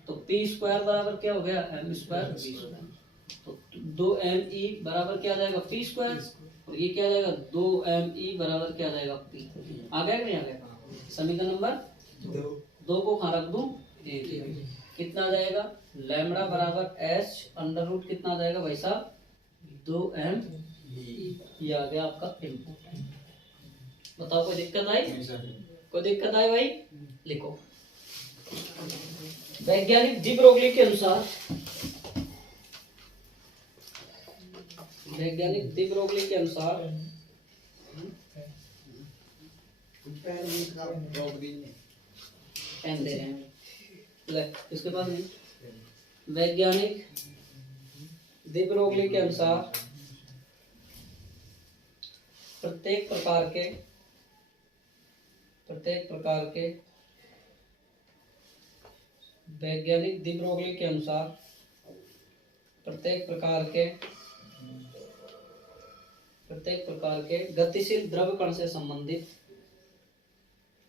तो p स्क्वायर बराबर क्या हो गया m स्क्वायर v स्क्वायर। तो 2me बराबर क्या आ जाएगा p स्क्वायर, और ये क्या आ जाएगा 2me बराबर क्या आ जाएगा p। आ गया कि नहीं आ गया, समीकरण नंबर 2 को कहाँ रख दूं, कितना आ जाएगा, लैम्बडा बराबर h अंडर रूट कितना आ जाएगा भाई साहब 2m, ये आ गया आपका इनपुट। बताओ कोई दिक्कत आई, कोई दिक्कत आई भाई, लिखो। वैज्ञानिक डी ब्रोगली के अनुसार, वैज्ञानिक डी ब्रोगली के अनुसार पेन दे रहे हैं, ले इसके पास नहीं। वैज्ञानिक डी ब्रोगली के अनुसार प्रत्येक प्रकार के वैज्ञानिक डी ब्रोगली के अनुसार प्रत्येक प्रकार के गतिशील द्रव कण से संबंधित,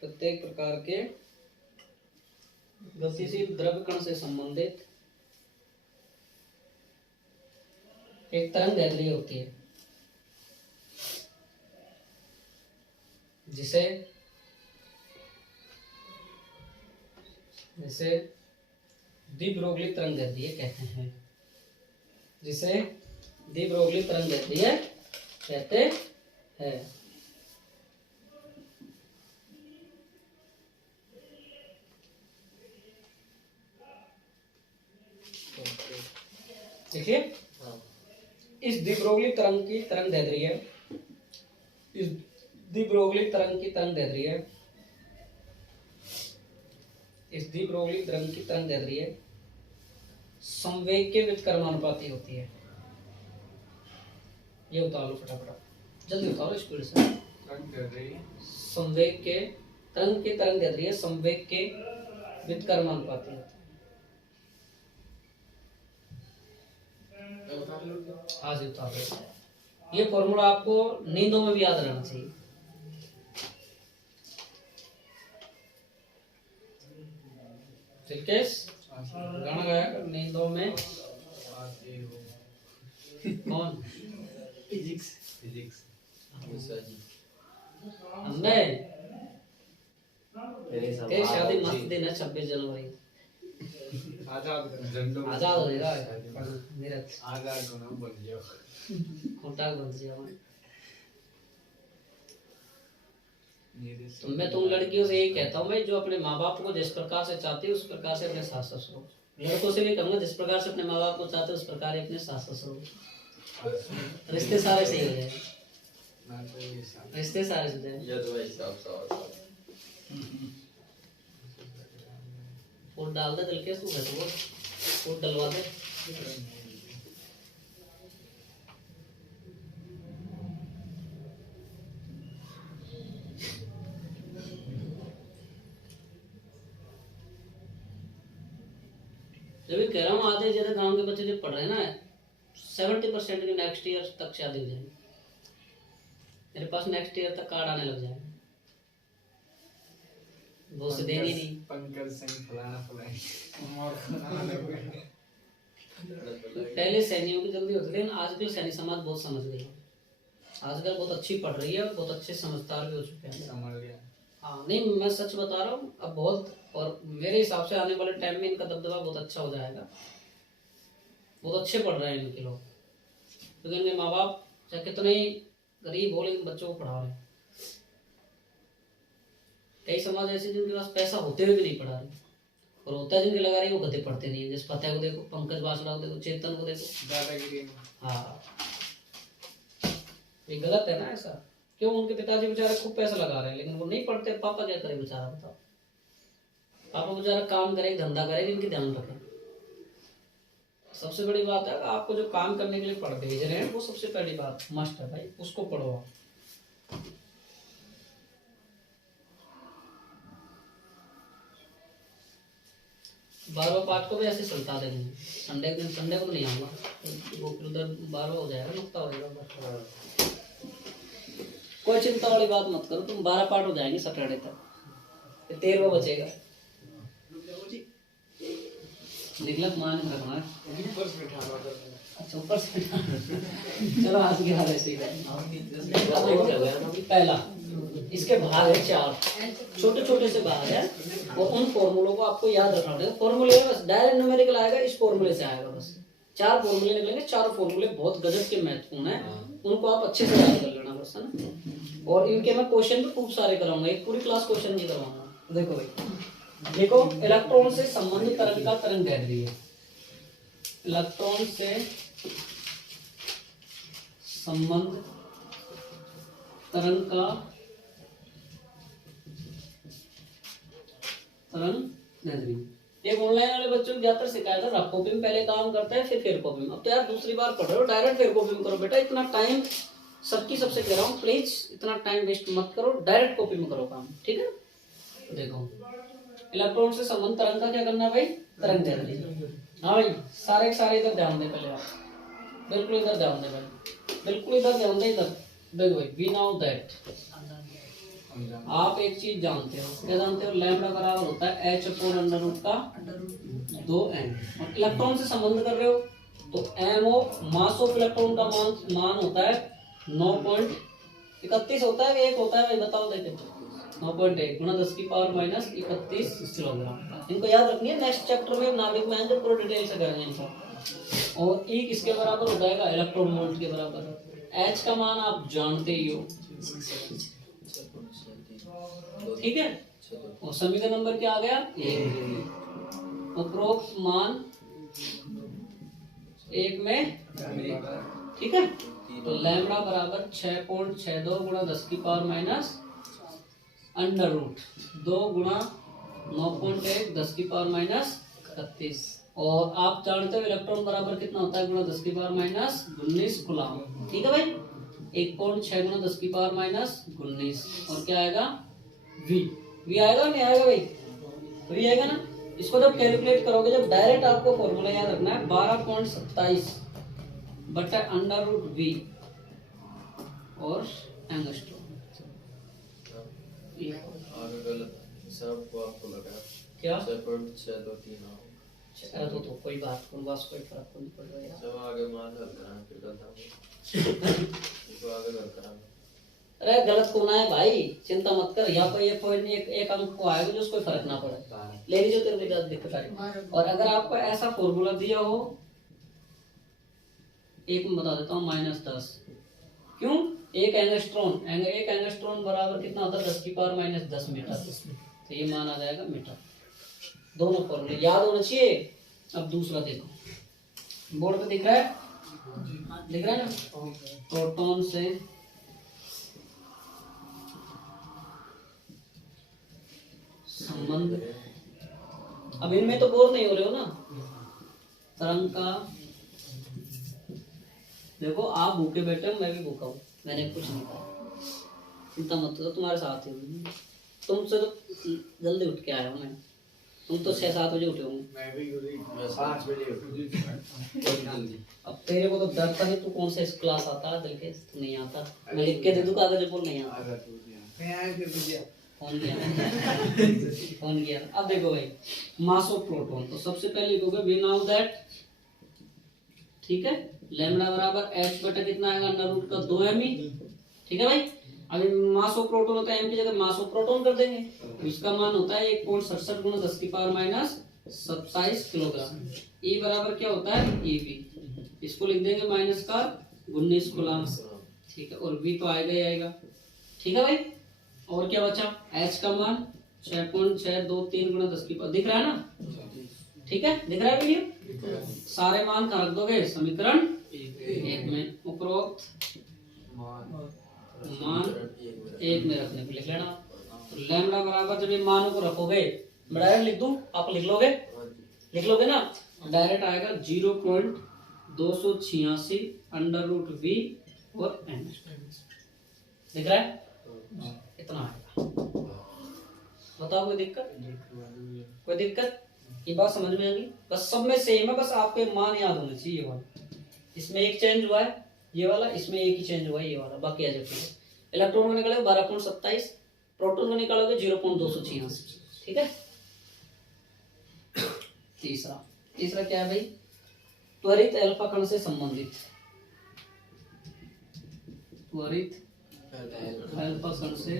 प्रत्येक प्रकार के गतिशील द्रव कण से संबंधित एक तरंग दैर्ध्य होती है, जिसे डी ब्रोगली तरंग दैर्ध्य कहते हैं, जिसे डी ब्रोगली तरंग दैर्ध्य कहते हैं। देखिए इस डी ब्रोगली तरंग की तरंग दैर्ध्य, इस डी ब्रोगली तरंग की तरंग दैर्ध्य, इस डी ब्रोगली तरंग की तरंग दैर्ध्य संवेग के व्युत्क्रमानुपाती होती है। ये उतारो फटाफट, जल्दी उतारो स्पीड से। संवेग के तरंग की तरंग दैर्ध्य संवेग के व्युत्क्रमानुपाती होती है। हाँ जी उतारो, ये फॉर्मूला आपको नींदों में भी याद रहना चाहिए। रिकेश गाना गाया कर नींदों में, कौन, फिजिक्स हमें तेरी शादी मस्त दिन है 26 जनवरी, आजाद हो जाएगा नीरज, कॉन्टैक्ट बन जाएगा। तो मैं तुम लड़कियों से यही कहता हूँ भाई, जो अपने माँ बाप को जिस प्रकार से चाहती है उस प्रकार से अपने सास ससुर, लड़कों से भी कहूँगा जिस प्रकार से अपने माँ बाप को चाहते उस प्रकार ही अपने सास ससुर, रिश्ते सारे सही हो जाए, रिश्ते सारे हो जाए। फूट डाल दे दिल के, तू घट फूट डलवा दे। जब कह रहा हूँ आधे ज्यादा गांव के बच्चे जो पढ़ रहे हैं ना 70% के नेक्स्ट ईयर तक शादी हो जाएगी, मेरे पास नेक्स्ट ईयर तक कार्ड आने लग जाएंगे, वो से देनी नहीं। पंकज सिंह फलाना पहले सैनियों की जल्दी होती थी, लेकिन आजकल सैनिक समाज बहुत समझ गई है, आजकल बहुत अच्छी पढ़ रही है और बहुत अच्छे समझदार भी हो चुके हैं। समझ गया। हाँ नहीं मैं सच बता रहा हूँ, अब बहुत, और मेरे हिसाब से आने वाले टाइम में इनका दबदबा बहुत अच्छा हो जाएगा, बहुत अच्छे पढ़ रहे हैं इनके लोग, क्योंकि इनके माँ बाप चाहे कितने ही गरीब हो लेकिन बच्चों को पढ़ा रहे हैं। कई समाज ऐसे जिनके पास पैसा होते हुए भी नहीं पढ़ा रहे, और होता है जिनके लगा रही वो गधे पढ़ते नहीं है। जैसे फतेह को देखो, पंकज बासला को देखो, चेतन को देखो। दादागिरी में। हाँ, ये गलत है ना ऐसा। क्यों? उनके पिताजी बेचारे खूब पैसा लगा रहे हैं लेकिन वो नहीं पढ़ते। पापा क्या करे बेचारा, बताओ। पापा बेचारा काम करेंगे, धंधा करेंगे, इनकी ध्यान रखें। सबसे बड़ी बात है आपको जो काम करने के लिए पढ़ भेज रहे हैं वो सबसे पहली बात मस्ट है भाई, उसको पढ़ो आप। बारहवां पाठ को भी ऐसे चलता देंगे। संडे को नहीं आऊंगा, वो उधर 12वां हो जाएगा, नुकता हो जाएगा। कोई चिंता वाली बात मत करो, तुम 12 पाठ हो जाएंगे सैटरडे तक, 13वां बचेगा। निकलत मान रखना है। ऊपर से बैठा हुआ था। अच्छा, ऊपर से चलो आज की हाल ऐसे ही है। अब देखो, पहला इसके भाग है 4, छोटे छोटे से भाग है, और उन फॉर्मूलों को आपको याद रखना पड़ेगा। फॉर्मूले बस डायरेक्ट न्यूमेरिकल आएगा, इस फॉर्मूले से आएगा बस। 4 फॉर्मूले निकलेंगे, 4 फॉर्मूले बहुत गजब के महत्वपूर्ण है, उनको आप अच्छे से याद कर लेना बस, है ना। और इनके मैं क्वेश्चन भी खूब सारे कराऊंगा, एक पूरी क्लास क्वेश्चन नहीं करवाऊंगा। देखो भाई, देखो इलेक्ट्रॉन से संबंधित तरंग का तरंग दैर्ध्य है। इलेक्ट्रॉन से संबंध तरंग का तरंग दैर्ध्य। एक ऑनलाइन वाले बच्चों को ज्यादातर सिखाया था, रफ कॉपी में पहले काम करता है फिर कॉपी में। अब तो यार दूसरी बार पढ़ रहे हो, डायरेक्ट फिर कॉपी में करो बेटा। इतना टाइम सबसे कह रहा हूँ, प्लीज इतना टाइम वेस्ट मत करो, डायरेक्ट कॉपी में करो काम, ठीक है। देखो इलेक्ट्रॉन से संबंध तरंग का क्या करना है भाई, तरंग दैर्ध्य। हाँ भाई, सारे इधर ध्यान दे पहले आप, बिल्कुल इधर ध्यान दे भाई, बिल्कुल इधर ध्यान दे। इधर देखो भाई, वी नाउ दैट, आप एक चीज जानते हो, क्या जानते हो? लैम्बडा बराबर होता है h अपॉन अंडर रूट का 2n। और इलेक्ट्रॉन से संबंध कर रहे हो तो m of mass of electron का मान होता है 9.31 होता है, एक होता है भाई, बताओ देखे। 9.1 गुणा 10 की पावर माइनस 31 किलोग्राम। इनको याद रखनी है, नेक्स्ट चैप्टर में नाभिक में आएंगे पूरा डिटेल से करेंगे इनको। और E किसके बराबर हो जाएगा? इलेक्ट्रॉन वोल्ट के बराबर। H का मान आप जानते ही हो, ठीक है। और समीकरण नंबर क्या आ गया? 1। उपरोक्त मान 1 में, ठीक है। तो लैम्बडा बराबर 6.62 गुणा 10 की पावर माइनस अंडर रूट 2 गुणा 9.1 10 की पावर माइनस 31। और आप जानते हो इलेक्ट्रॉन बराबर कितना होता है? गुणा 10 की पावर माइनस 19 कूलम, ठीक है भाई। 1.6 गुणा 10 की पावर माइनस 19। और क्या आएगा? वी आएगा नहीं आएगा भाई? वी आएगा ना। इसको जब कैलकुलेट करोगे, जब डायरेक्ट आपको फॉर्मूला याद रखना है 12.27 बटा अंडर रूट वी और एंगस्ट्रॉम। आपको लगा क्या 6.623 तो कोई बात कोई फर्क नहीं पड़ रहा है। जब आगे मान रखना फिर करता हूं आगे करता हूं। अरे गलत होना है भाई, चिंता मत कर। यहाँ पर ये पॉइंट नहीं, एक अंक को आएगा जो उसको फर्क ना पड़े, ले लीजिए, तेरे को ज्यादा दिक्कत आएगी। और अगर आपको ऐसा फॉर्मूला दिया हो, एक में बता देता हूँ -10, क्यों? एक एंगस्ट्रॉन बराबर कितना होता है? 10 की पावर माइनस 10 मीटर। तो ये मान आ जाएगा मीटर। दोनों फॉर्मूले याद होना चाहिए। अब दूसरा देखो, बोर्ड पे दिख रहा है, दिख रहा है ना। प्रोटॉन से संबंध, अब इनमें तो बोर नहीं हो रहे हो ना। तरंग का देखो, आप भूखे बैठे हो, मैं भी भूखा हूँ, मैंने कुछ नहीं खाया, चिंता मत करो, तुम्हारे साथ ही हूँ। तुमसे तो जल्दी उठ के आया हूँ मैं, तुम तो 6-7 बजे उठे होंगे। मैं भी 5 बजे उठा। अब तेरे को तो डर था कि तू कौन सा क्लास आता है, दिल के तू नहीं आता। मैं लिख के दे दूं कागज पर, नहीं आता। मैं आया फिर भैया फोन किया। अब देखो भाई, मास ऑफ प्रोटॉन, तो सबसे पहले लिखोगे वी नाउ दैट, ठीक है। लैम्बडा बराबर h बटा कितना आएगा? अंडर रूट का 2m, ठीक है भाई। अभी मास ऑफ प्रोटॉन होता है m की जगह मास ऑफ प्रोटॉन कर देंगे, तो इसका मान होता है 1.67 गुणा 10 की पावर माइनस 27 किलोग्राम। E बराबर क्या होता है? eV, इसको लिख देंगे माइनस का 19 कूलम, ठीक है। और V तो आएगा ही आएगा, ठीक है भाई। और क्या बचा? H का मान 6.623 गुणा 10 की पावर, दिख रहा है ना? ठीक है, दिख रहा है वीडियो? सारे मान कहाँ रख दोगे? समीकरण एक में। उपरोक्त मान एक में रखने को लिख लेना। तो लैम्डा बराबर, जब ये मानों को रखोगे, मैं डायरेक्ट लिख दूं, आप लिख लोगे? लिख लोगे ना? डायरेक्ट आएगा 0.286 अंडर रूट वी और एन। दिख रहा है? इतना आएगा। बताओ कोई दिक्कत? कोई दिक्कत? ये बात समझ में आ गई? बस सब में सेम है, बस आपके मान याद होने चाहिए। ये वाला इसमें एक चेंज हुआ है, ये वाला इसमें एक ही चेंज हुआ है, ये वाला, बाकी एज इट इज। इलेक्ट्रॉन को निकालोगे 12.27, प्रोटॉन को निकालोगे 0.286। ठीक है। तीसरा क्या है भाई? त्वरित अल्फा कण से संबंधित, त्वरित अल्फा कण से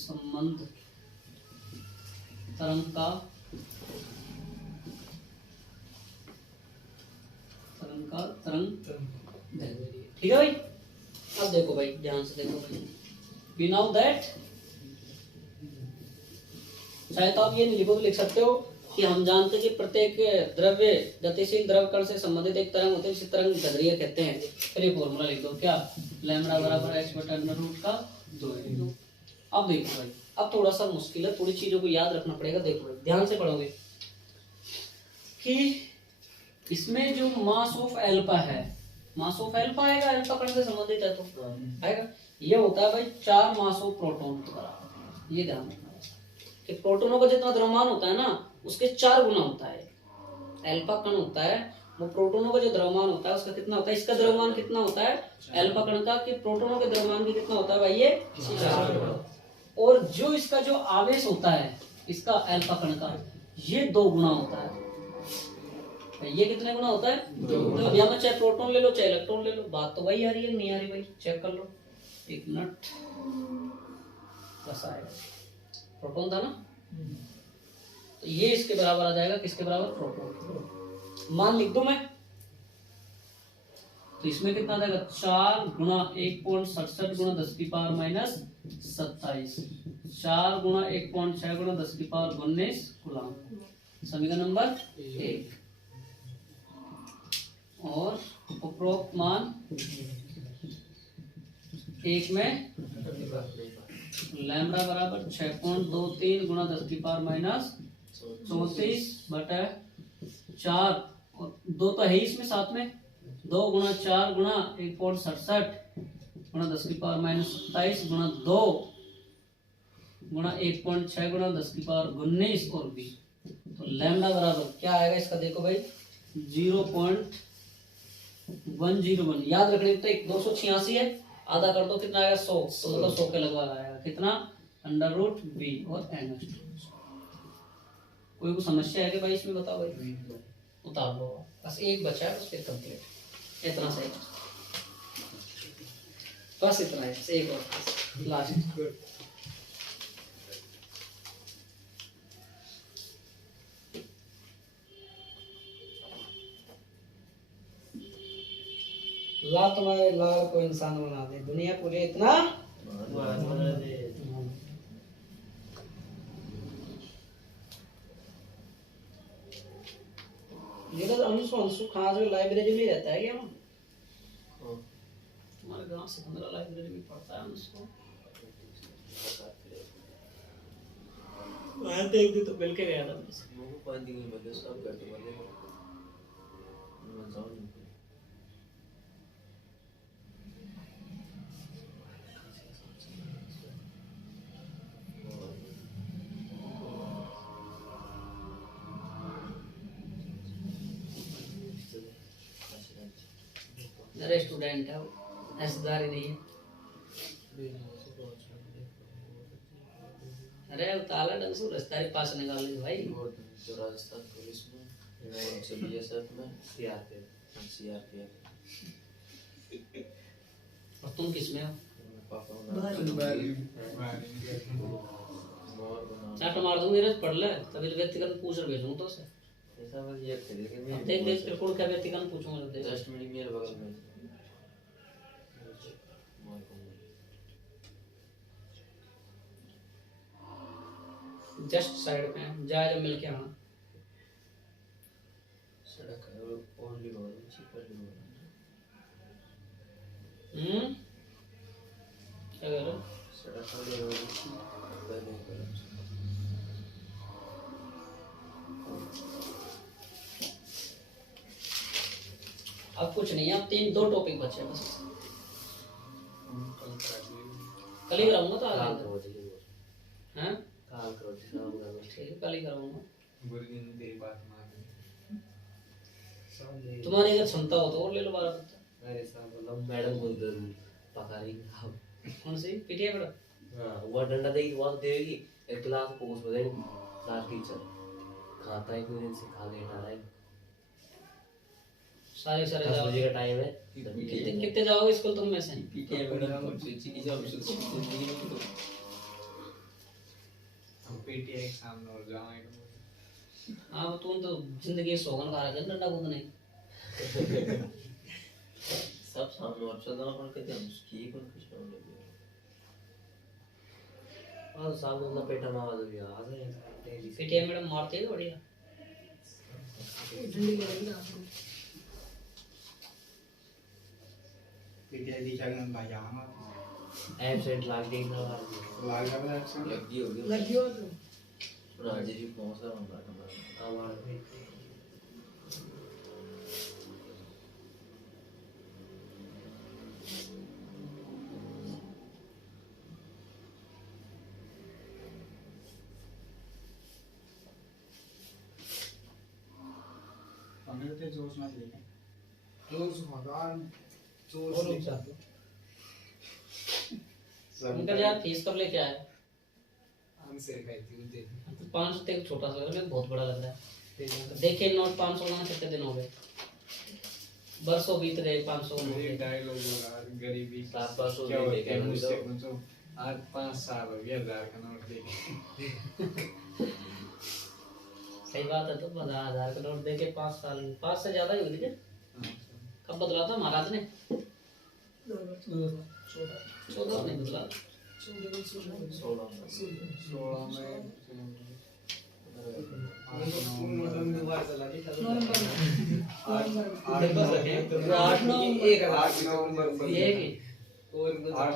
संबंध तरंग ठीक है भाई। अब देखो भाई, ध्यान से देखो भाई, वी नाउ दैट, चाहे तो आप ये नहीं लिखो तो लिख सकते हो कि हम जानते हैं कि प्रत्येक द्रव्य गतिशील द्रव कण से संबंधित एक तरंग होती है, इसी तरंग गदरीय कहते हैं। चलिए फॉर्मूला लिख दो, क्या? लैम्डा बराबर x बटा अंडर रूट का 2 है। अब देखो भाई, अब थोड़ा सा मुश्किल है, थोड़ी चीजों को याद रखना पड़ेगा। देखो भाई, ध्यान से पढ़ोगे कि इसमें जो मास ऑफ एल्फा है, मास ऑफ एल्फा आएगा, एल्फा कण से संबंधित है तो आएगा। ये होता है भाई 4 मास ऑफ प्रोटॉन के बराबर। ये ध्यान रखना कि प्रोटॉनों का जितना द्रव्यमान होता है ना, उसके 4 गुना होता है। एल्फा कण होता है, वो प्रोटॉनों का जो द्रव्यमान होता है उसका कितना होता है? इसका द्रव्यमान कितना होता है एल्फा कण का? कि प्रोटॉनों के द्रव्यमान की कितना होता है भाई? ये 4। और जो इसका जो आवेश होता है इसका एल्फा कण का, ये 2 गुना होता है। ये कितने गुना होता है? 2 गुना। अब यहाँ में चाहे प्रोटॉन ले लो चाहे इलेक्ट्रॉन ले लो, बात तो वही आ रही है, नहीं आ रही भाई? चेक कर लो, एक मिनट। बस आएगा, प्रोटॉन था ना, तो ये इसके बराबर आ जाएगा। किसके बराबर? प्रोटॉन। मान लिख दूं मैं, तो इसमें कितना आ जाएगा? 4 गुणा 1.67 गुणा 10 की पावर माइनस 27, 4 गुणा 1.6 गुणा 10 की पावर 19 कूलम। समीकरण नंबर 1। और उपरोक्त मान 1 में लैम्डा बराबर 6.23 गुणा 10 की पावर माइनस 34 बटा 4, और 2 तो है ही इसमें साथ में, 2 गुणा 4 गुणा 1.67 गुणा 10 की पावर माइनस 27 गुणा 2 गुणा 1.6 गुणा 10 की पावर 19 और b। तो लैम्डा बराबर क्या आएगा इसका? देखो भाई 0.101। याद रखने तो एक 286 है, आधा कर दो कितना आएगा? 100। तो मतलब 100 के लगभग आएगा। कितना? अंडर रूट बी और एन। कोई समस्या है कि भाई इसमें? बताओ भाई, उतार लो। बस एक बचा है, उसके कंप्लीट। इतना सही, बस इतना है। एक और लास्ट। लाल तुम्हारे लाल को इंसान बना दे, दुनिया पूरी इतना ये तो अंशु खास जो लाइब्रेरी में रहता है क्या? तुम्हारे गांव से 15 लाइब्रेरी में पढ़ता है अंशु। मैं तो एक दिन तो मिल के गया था मुझसे। मुझे 5 दिन में बदले सब करते बदले मैं जाऊं। मेरा स्टूडेंट है, ऐसेदारी नहीं है। अरे ताला डंसू रस्तारी पास निकाल ले भाई। जो राजस्थान पुलिस में, बीएसएफ में, सीआरपीएफ। और तुम किस में हो? पापा चाट मार दूंगी, पढ़ ले, तभी व्यक्तिगत पूछ रहे भेजूंगा तो उसे। ऐसा बस ये थे लेकिन मैं देख देख रिकॉर्ड क्या व्यक्तिगत पूछूंगा तो देख। 10 मिनट मेरे बगल में जस्ट साइड पे है, जाए जब मिलके आना। सड़क है वो ओनली बोल चिपली बोल क्या कह रहे हो? सड़क वाले रोड बने कर अब कुछ नहीं है, अब दो टॉपिक बचे हैं बस। कल ही कराऊंगा तो काल आगे करो जी हैं, काल करो जी शाम करो ठीक है कल ही कराऊंगा। गुरुजी ने तेरी बात मान ली। तुम्हारी अगर क्षमता हो तो और ले लो 12 पत्ता। मेरे साथ मतलब मैडम बोल दे पका रही खाओ कौन सी पीटीए मैडम? हाँ वो डंडा देगी बहुत देगी एक क्लास पोस्ट हो जाएगी क्लास टीचर खाता है कोई दिन से खा लेटा रहा है सारे 10 जाओ। बजे का टाइम है कितने जाओगे स्कूल तुम में से? पीटीए मैडम चीची जब जिंदगी में तो हम पीटीआई एग्जाम और जाएंगे। हाँ तुम तो जिंदगी सोगन खा रहे डंडा कूदने। सब सामने और चल रहा पर कहते हम की कौन कुछ ना लगे और सामने ना पेटा मार दो यार पीटीए मैडम मारते हैं बढ़िया। पीटीआई टीचर ने भाजामा एब्सेंट लाग गई ना लागा में एक्शन लगी होगी लगी हो तो ना जी जी पहुंच रहा हूं ना आवाज में हमें तो जोश ना लेके जोश भगवान जोश और रुक जाते अंकल यार फीस कब लेके आए? हमसे कहती हूं दे 500 तक छोटा सा लग रहा है, बहुत बड़ा लग रहा है। देखिए नोट 500 का कितने दिन हो गए, बरसों बीत गए 500 एक डायलॉग बोला गरीबी 700 क्या दे होती के है मुझे मुझसे पूछो आज 5 साल हो गया 1000 का नोट लेके सही बात है। तो 10,000 का नोट देके 5 साल 5 से ज्यादा ही हुई थी। कब बदला था महाराज ने? 14 नहीं बदला। 16 में ये कि 8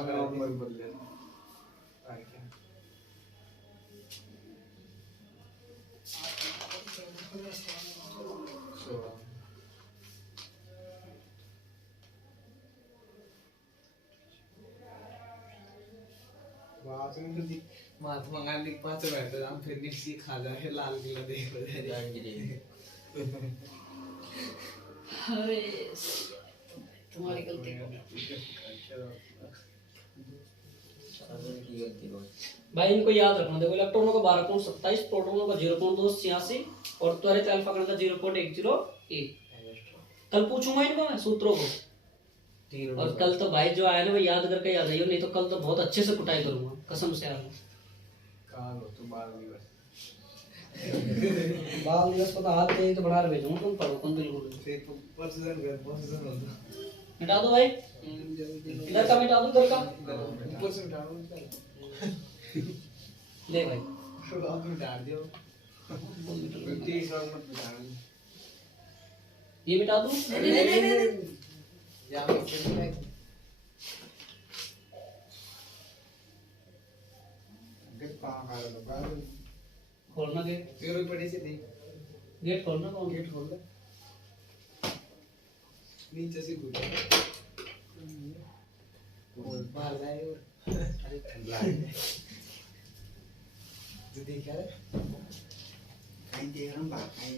नवंबर बदले महात्मा गांधी 5 बैठे हम फिर निक्सी खा जाए लाल किला देख अरे तुम्हारी गलती है भाई। इनको याद रखना, देखो इलेक्ट्रॉनों का 12.27, प्रोटॉनों का 0.286 और त्वरित अल्फा कण का 0.101। कल पूछूंगा इनको मैं सूत्रों को, और कल तो भाई जो आया ना वो याद करके याद आइयो, नहीं तो कल तो बहुत अच्छे से कुटाई करूंगा कसम से। यार काल हो तो बाल दिवस बाल दिवस को तो हाथ दे तो बढ़ा भेजूंगा, तुम पढ़ो तुम बिल्कुल। परसेंट मिटा दो भाई, इधर का मिटा दो, इधर का ले भाई डाल दियो 30 मत मिटा ये मिटा दूं? या मैं गेट कहां खा रहा था खोलना गेट, तेरे पड़े से देख गेट खोलना, कौन गेट खोल दे नीचे से कूद और बाहर जाए और अरे ठंडा है तो देख यार कहीं देख रहा हूं बाहर कहीं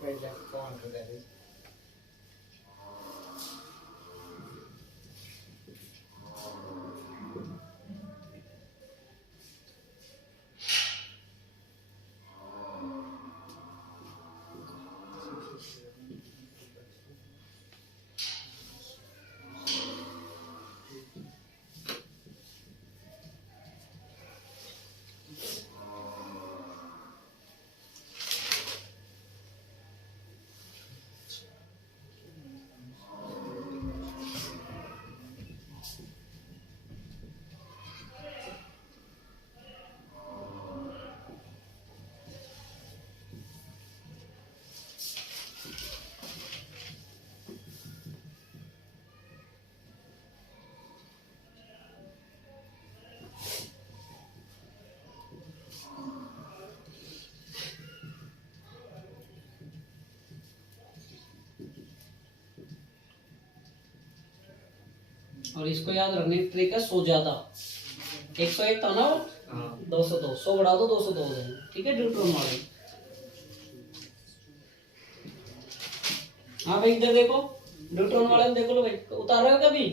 पहले कौन कर रहा है और इसको याद रखने की ट्रिक है 100 ज्यादा। 101 था ना वो, 202, 100 बढ़ा दो 202 हो जाएंगे। ठीक है ड्यूट्रॉन मॉडल। हाँ भाई इधर देखो ड्यूट्रॉन मॉडल देखो लो भाई, उतार रहे हो कभी?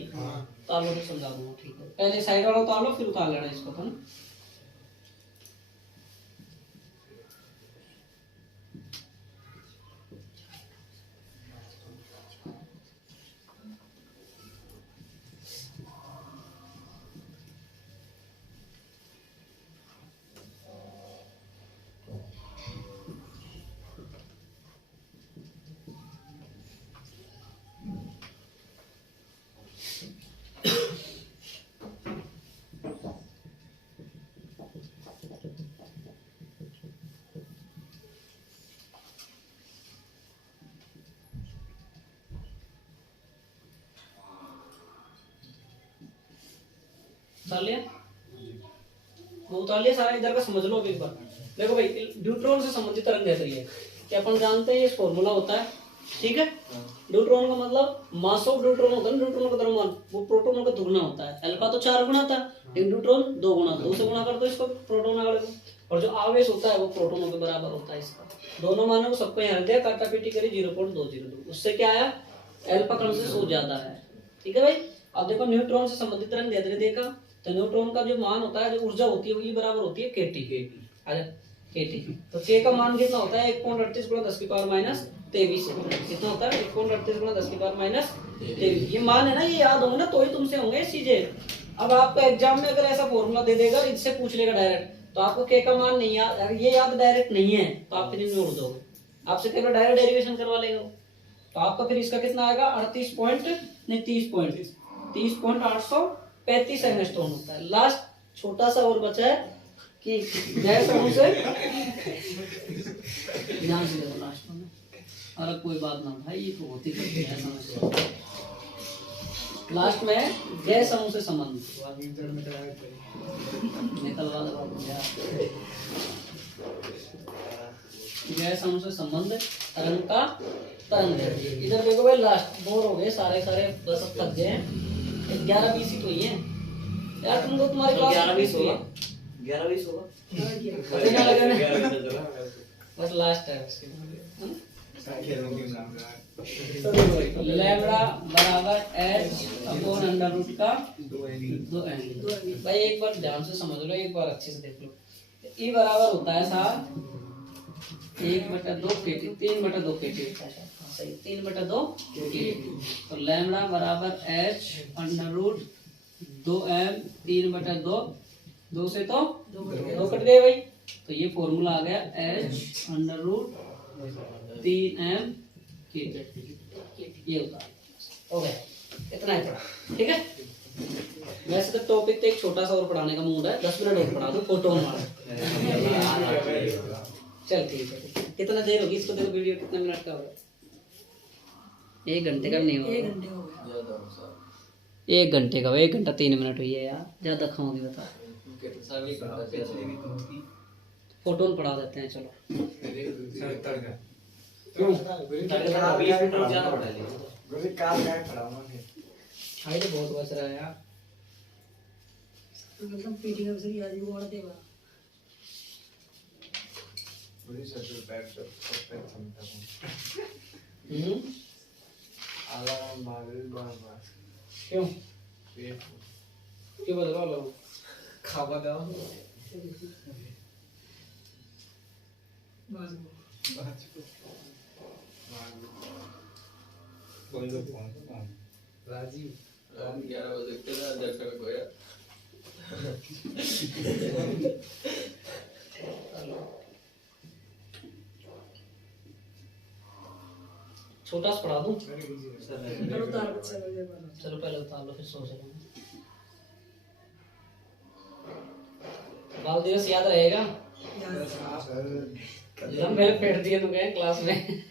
उतार लो तो समझा दूंगा। ठीक है पहले साइड वाला उतार लो फिर उतार लेना इसको तो ना। उतार लिया? वो उतार लिया सारा, इधर का समझ लो अब एक बार। देखो भाई ड्यूट्रॉन से संबंधित तरंग दैर्ध्य है कि अपन जानते हैं ये फॉर्मूला होता है। ठीक है ड्यूट्रॉन का मतलब मास ऑफ ड्यूट्रॉन होता है, ड्यूट्रॉन का द्रव्यमान वो प्रोटॉनों का दुगना होता है। अल्फा तो 4 गुना था लेकिन ड्यूट्रॉन 2 गुना, 2 से गुना कर दो इसको प्रोटॉन आगे को, और जो आवेश होता है वो प्रोटॉनों के बराबर होता है। इसका दोनों मानों को सबको यहाँ दिया, काटापीटी करी 0.202, उससे क्या आया अल्फा कण से 100 ज्यादा है। ठीक है भाई अब देखो न्यूट्रॉन से संबंधित तरंग दैर्ध्य देखा तो न्यूट्रॉन का जो मान होता है, जो ऊर्जा होती है वो बराबर होती है kT। kT तो k का मान कितना होता है 1.38 × 10⁻23 कितना होता है 1.38 × 10⁻23। ये मान है ना, ये याद होंगे ना तो ही तुमसे होंगे इस चीजें। अब आपको एग्जाम में अगर ऐसा फॉर्मूला दे देगा और इससे पूछ लेगा डायरेक्ट तो आपको k का मान नहीं याद, ये याद डायरेक्ट नहीं है तो आप फिर इनमें उड़ जाओगे। आपसे केवल डायरेक्ट डेरिवेशन करवा लेगा तो आपका फिर इसका कितना आएगा 30.835 एंगस्ट्रॉम होता है। लास्ट छोटा सा और बचा है कि गैस अणु से ध्यान से देखो लास्ट में, अरे कोई बात ना भाई ये तो होती है समझ। लास्ट में गैस अणु से संबंध निकलवा दो गैस अणु से संबंध तरंग का तरंग दैर्ध्य। इधर देखो भाई लास्ट बोर हो गए सारे बस अब थक गए। 11-20 ही तो ही है यार, तुमको तुम्हारी क्लास 11-20 होगा 11-20 होगा कितना लगेगा बस लास्ट है उसके लैम्बडा बराबर h अपॉन अंडर रूट का 2n। भाई एक बार ध्यान से समझ लो, एक बार अच्छे से देख लो। e बराबर होता है साहब 1/2 kT, 3/2 kT होता है सही, 3/2 kT। तो लैम्बडा बराबर h अंडर रूट 2m 3/2, 2 से तो 2 कट गए भाई, तो ये फॉर्मूला आ गया h under root 3m kT। ये होता है हो गया, इतना ही पढ़ा। ठीक है वैसे तो टॉपिक तो एक छोटा सा और पढ़ाने का मूड है, 10 मिनट और पढ़ा दो फोटोन वाला। चल ठीक है, कितना देर होगी इसको देखो, वीडियो कितने मिनट का होगा? 1 घंटे का नहीं होगा, 1 घंटे का, 1 घंटा 3 मिनट हुई है यार, ज्यादा खाओगी बता। फोटोन पढ़ा देते हैं चलो। क्यों हाई तो बहुत बच रहा है यार, मतलब पीटीएम से आज भी बोल देगा क्यों क्यों बदला लो खावा दाओ राजीव छोटा सा पढ़ा दूं? चलो चलो पहले उतार लो फिर सोच लो। बाल दिवस याद रहेगा? लंबे फेंट दिए तो गए क्लास में।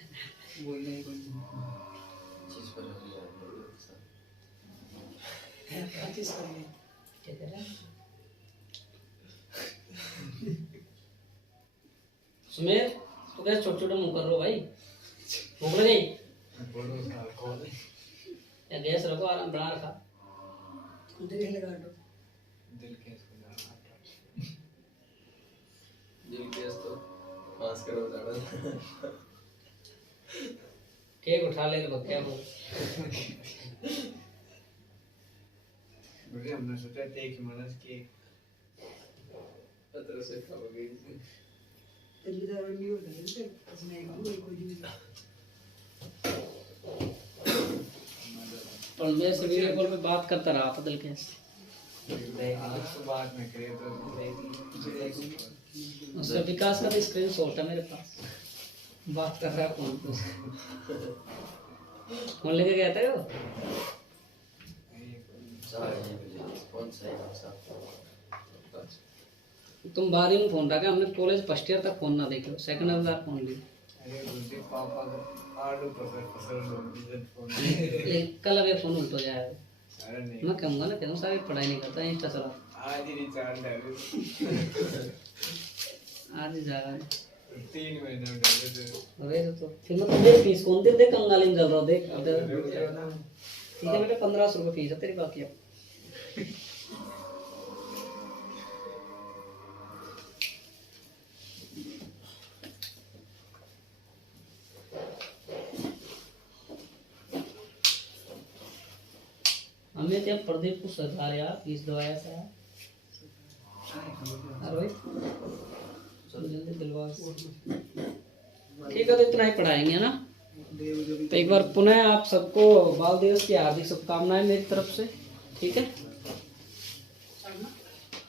सुमेर तो कैसे छोटे छोटे मुंह कर रहे हो भाई, भूख लगी? या गैस रखो आराम बना रखा। देख ले काटो। दिल केस को जाना दिल केस तो 5 करोड़ ज्यादा। केक उठा ले तो क्या हो। मुझे हमने सोचा थे कि मनस के 15 से खाओगे। तेरी तो नहीं हो रहा है उसमें कोई भी और मैं से वीडियो कॉल पे बात करता रहा था दिल के। आज तो बात में करे तो उसका विकास का तो स्क्रीनशॉट है मेरे पास, बात कर रहा है फोन पे। फोन लेके गया था वो। कौन सा है साहब? तुम बाहर ही में फोन रखा, हमने कॉलेज फर्स्ट ईयर तक फोन ना देखे, सेकंड ईयर तक फोन लिया। अरे बोलते पापा को आलू पसंद लोग इज्जत फोन कल अगर फोन उल्ट हो जाएगा अरे नहीं मैं कहूँगा ना, कहूँ सारी पढ़ाई नहीं करता, इंस्टा चला आज ही रिचार्ज डाले आज ही जाएगा। 3 महीने में डाले थे अरे तो फिर मतलब देख फीस कौन दे, देख कंगाली में चल रहा हो, देख ठीक है बेटा 1500 रुपये फीस है तेरी, बाकी अब हमें क्या प्रदीप को सरकार यार फीस दवाया था अरे जल्दी दिलवा। ठीक है तो इतना ही पढ़ाएंगे ना। तो एक बार पुनः आप सबको बाल दिवस की हार्दिक शुभकामनाएं मेरी तरफ से, ठीक है।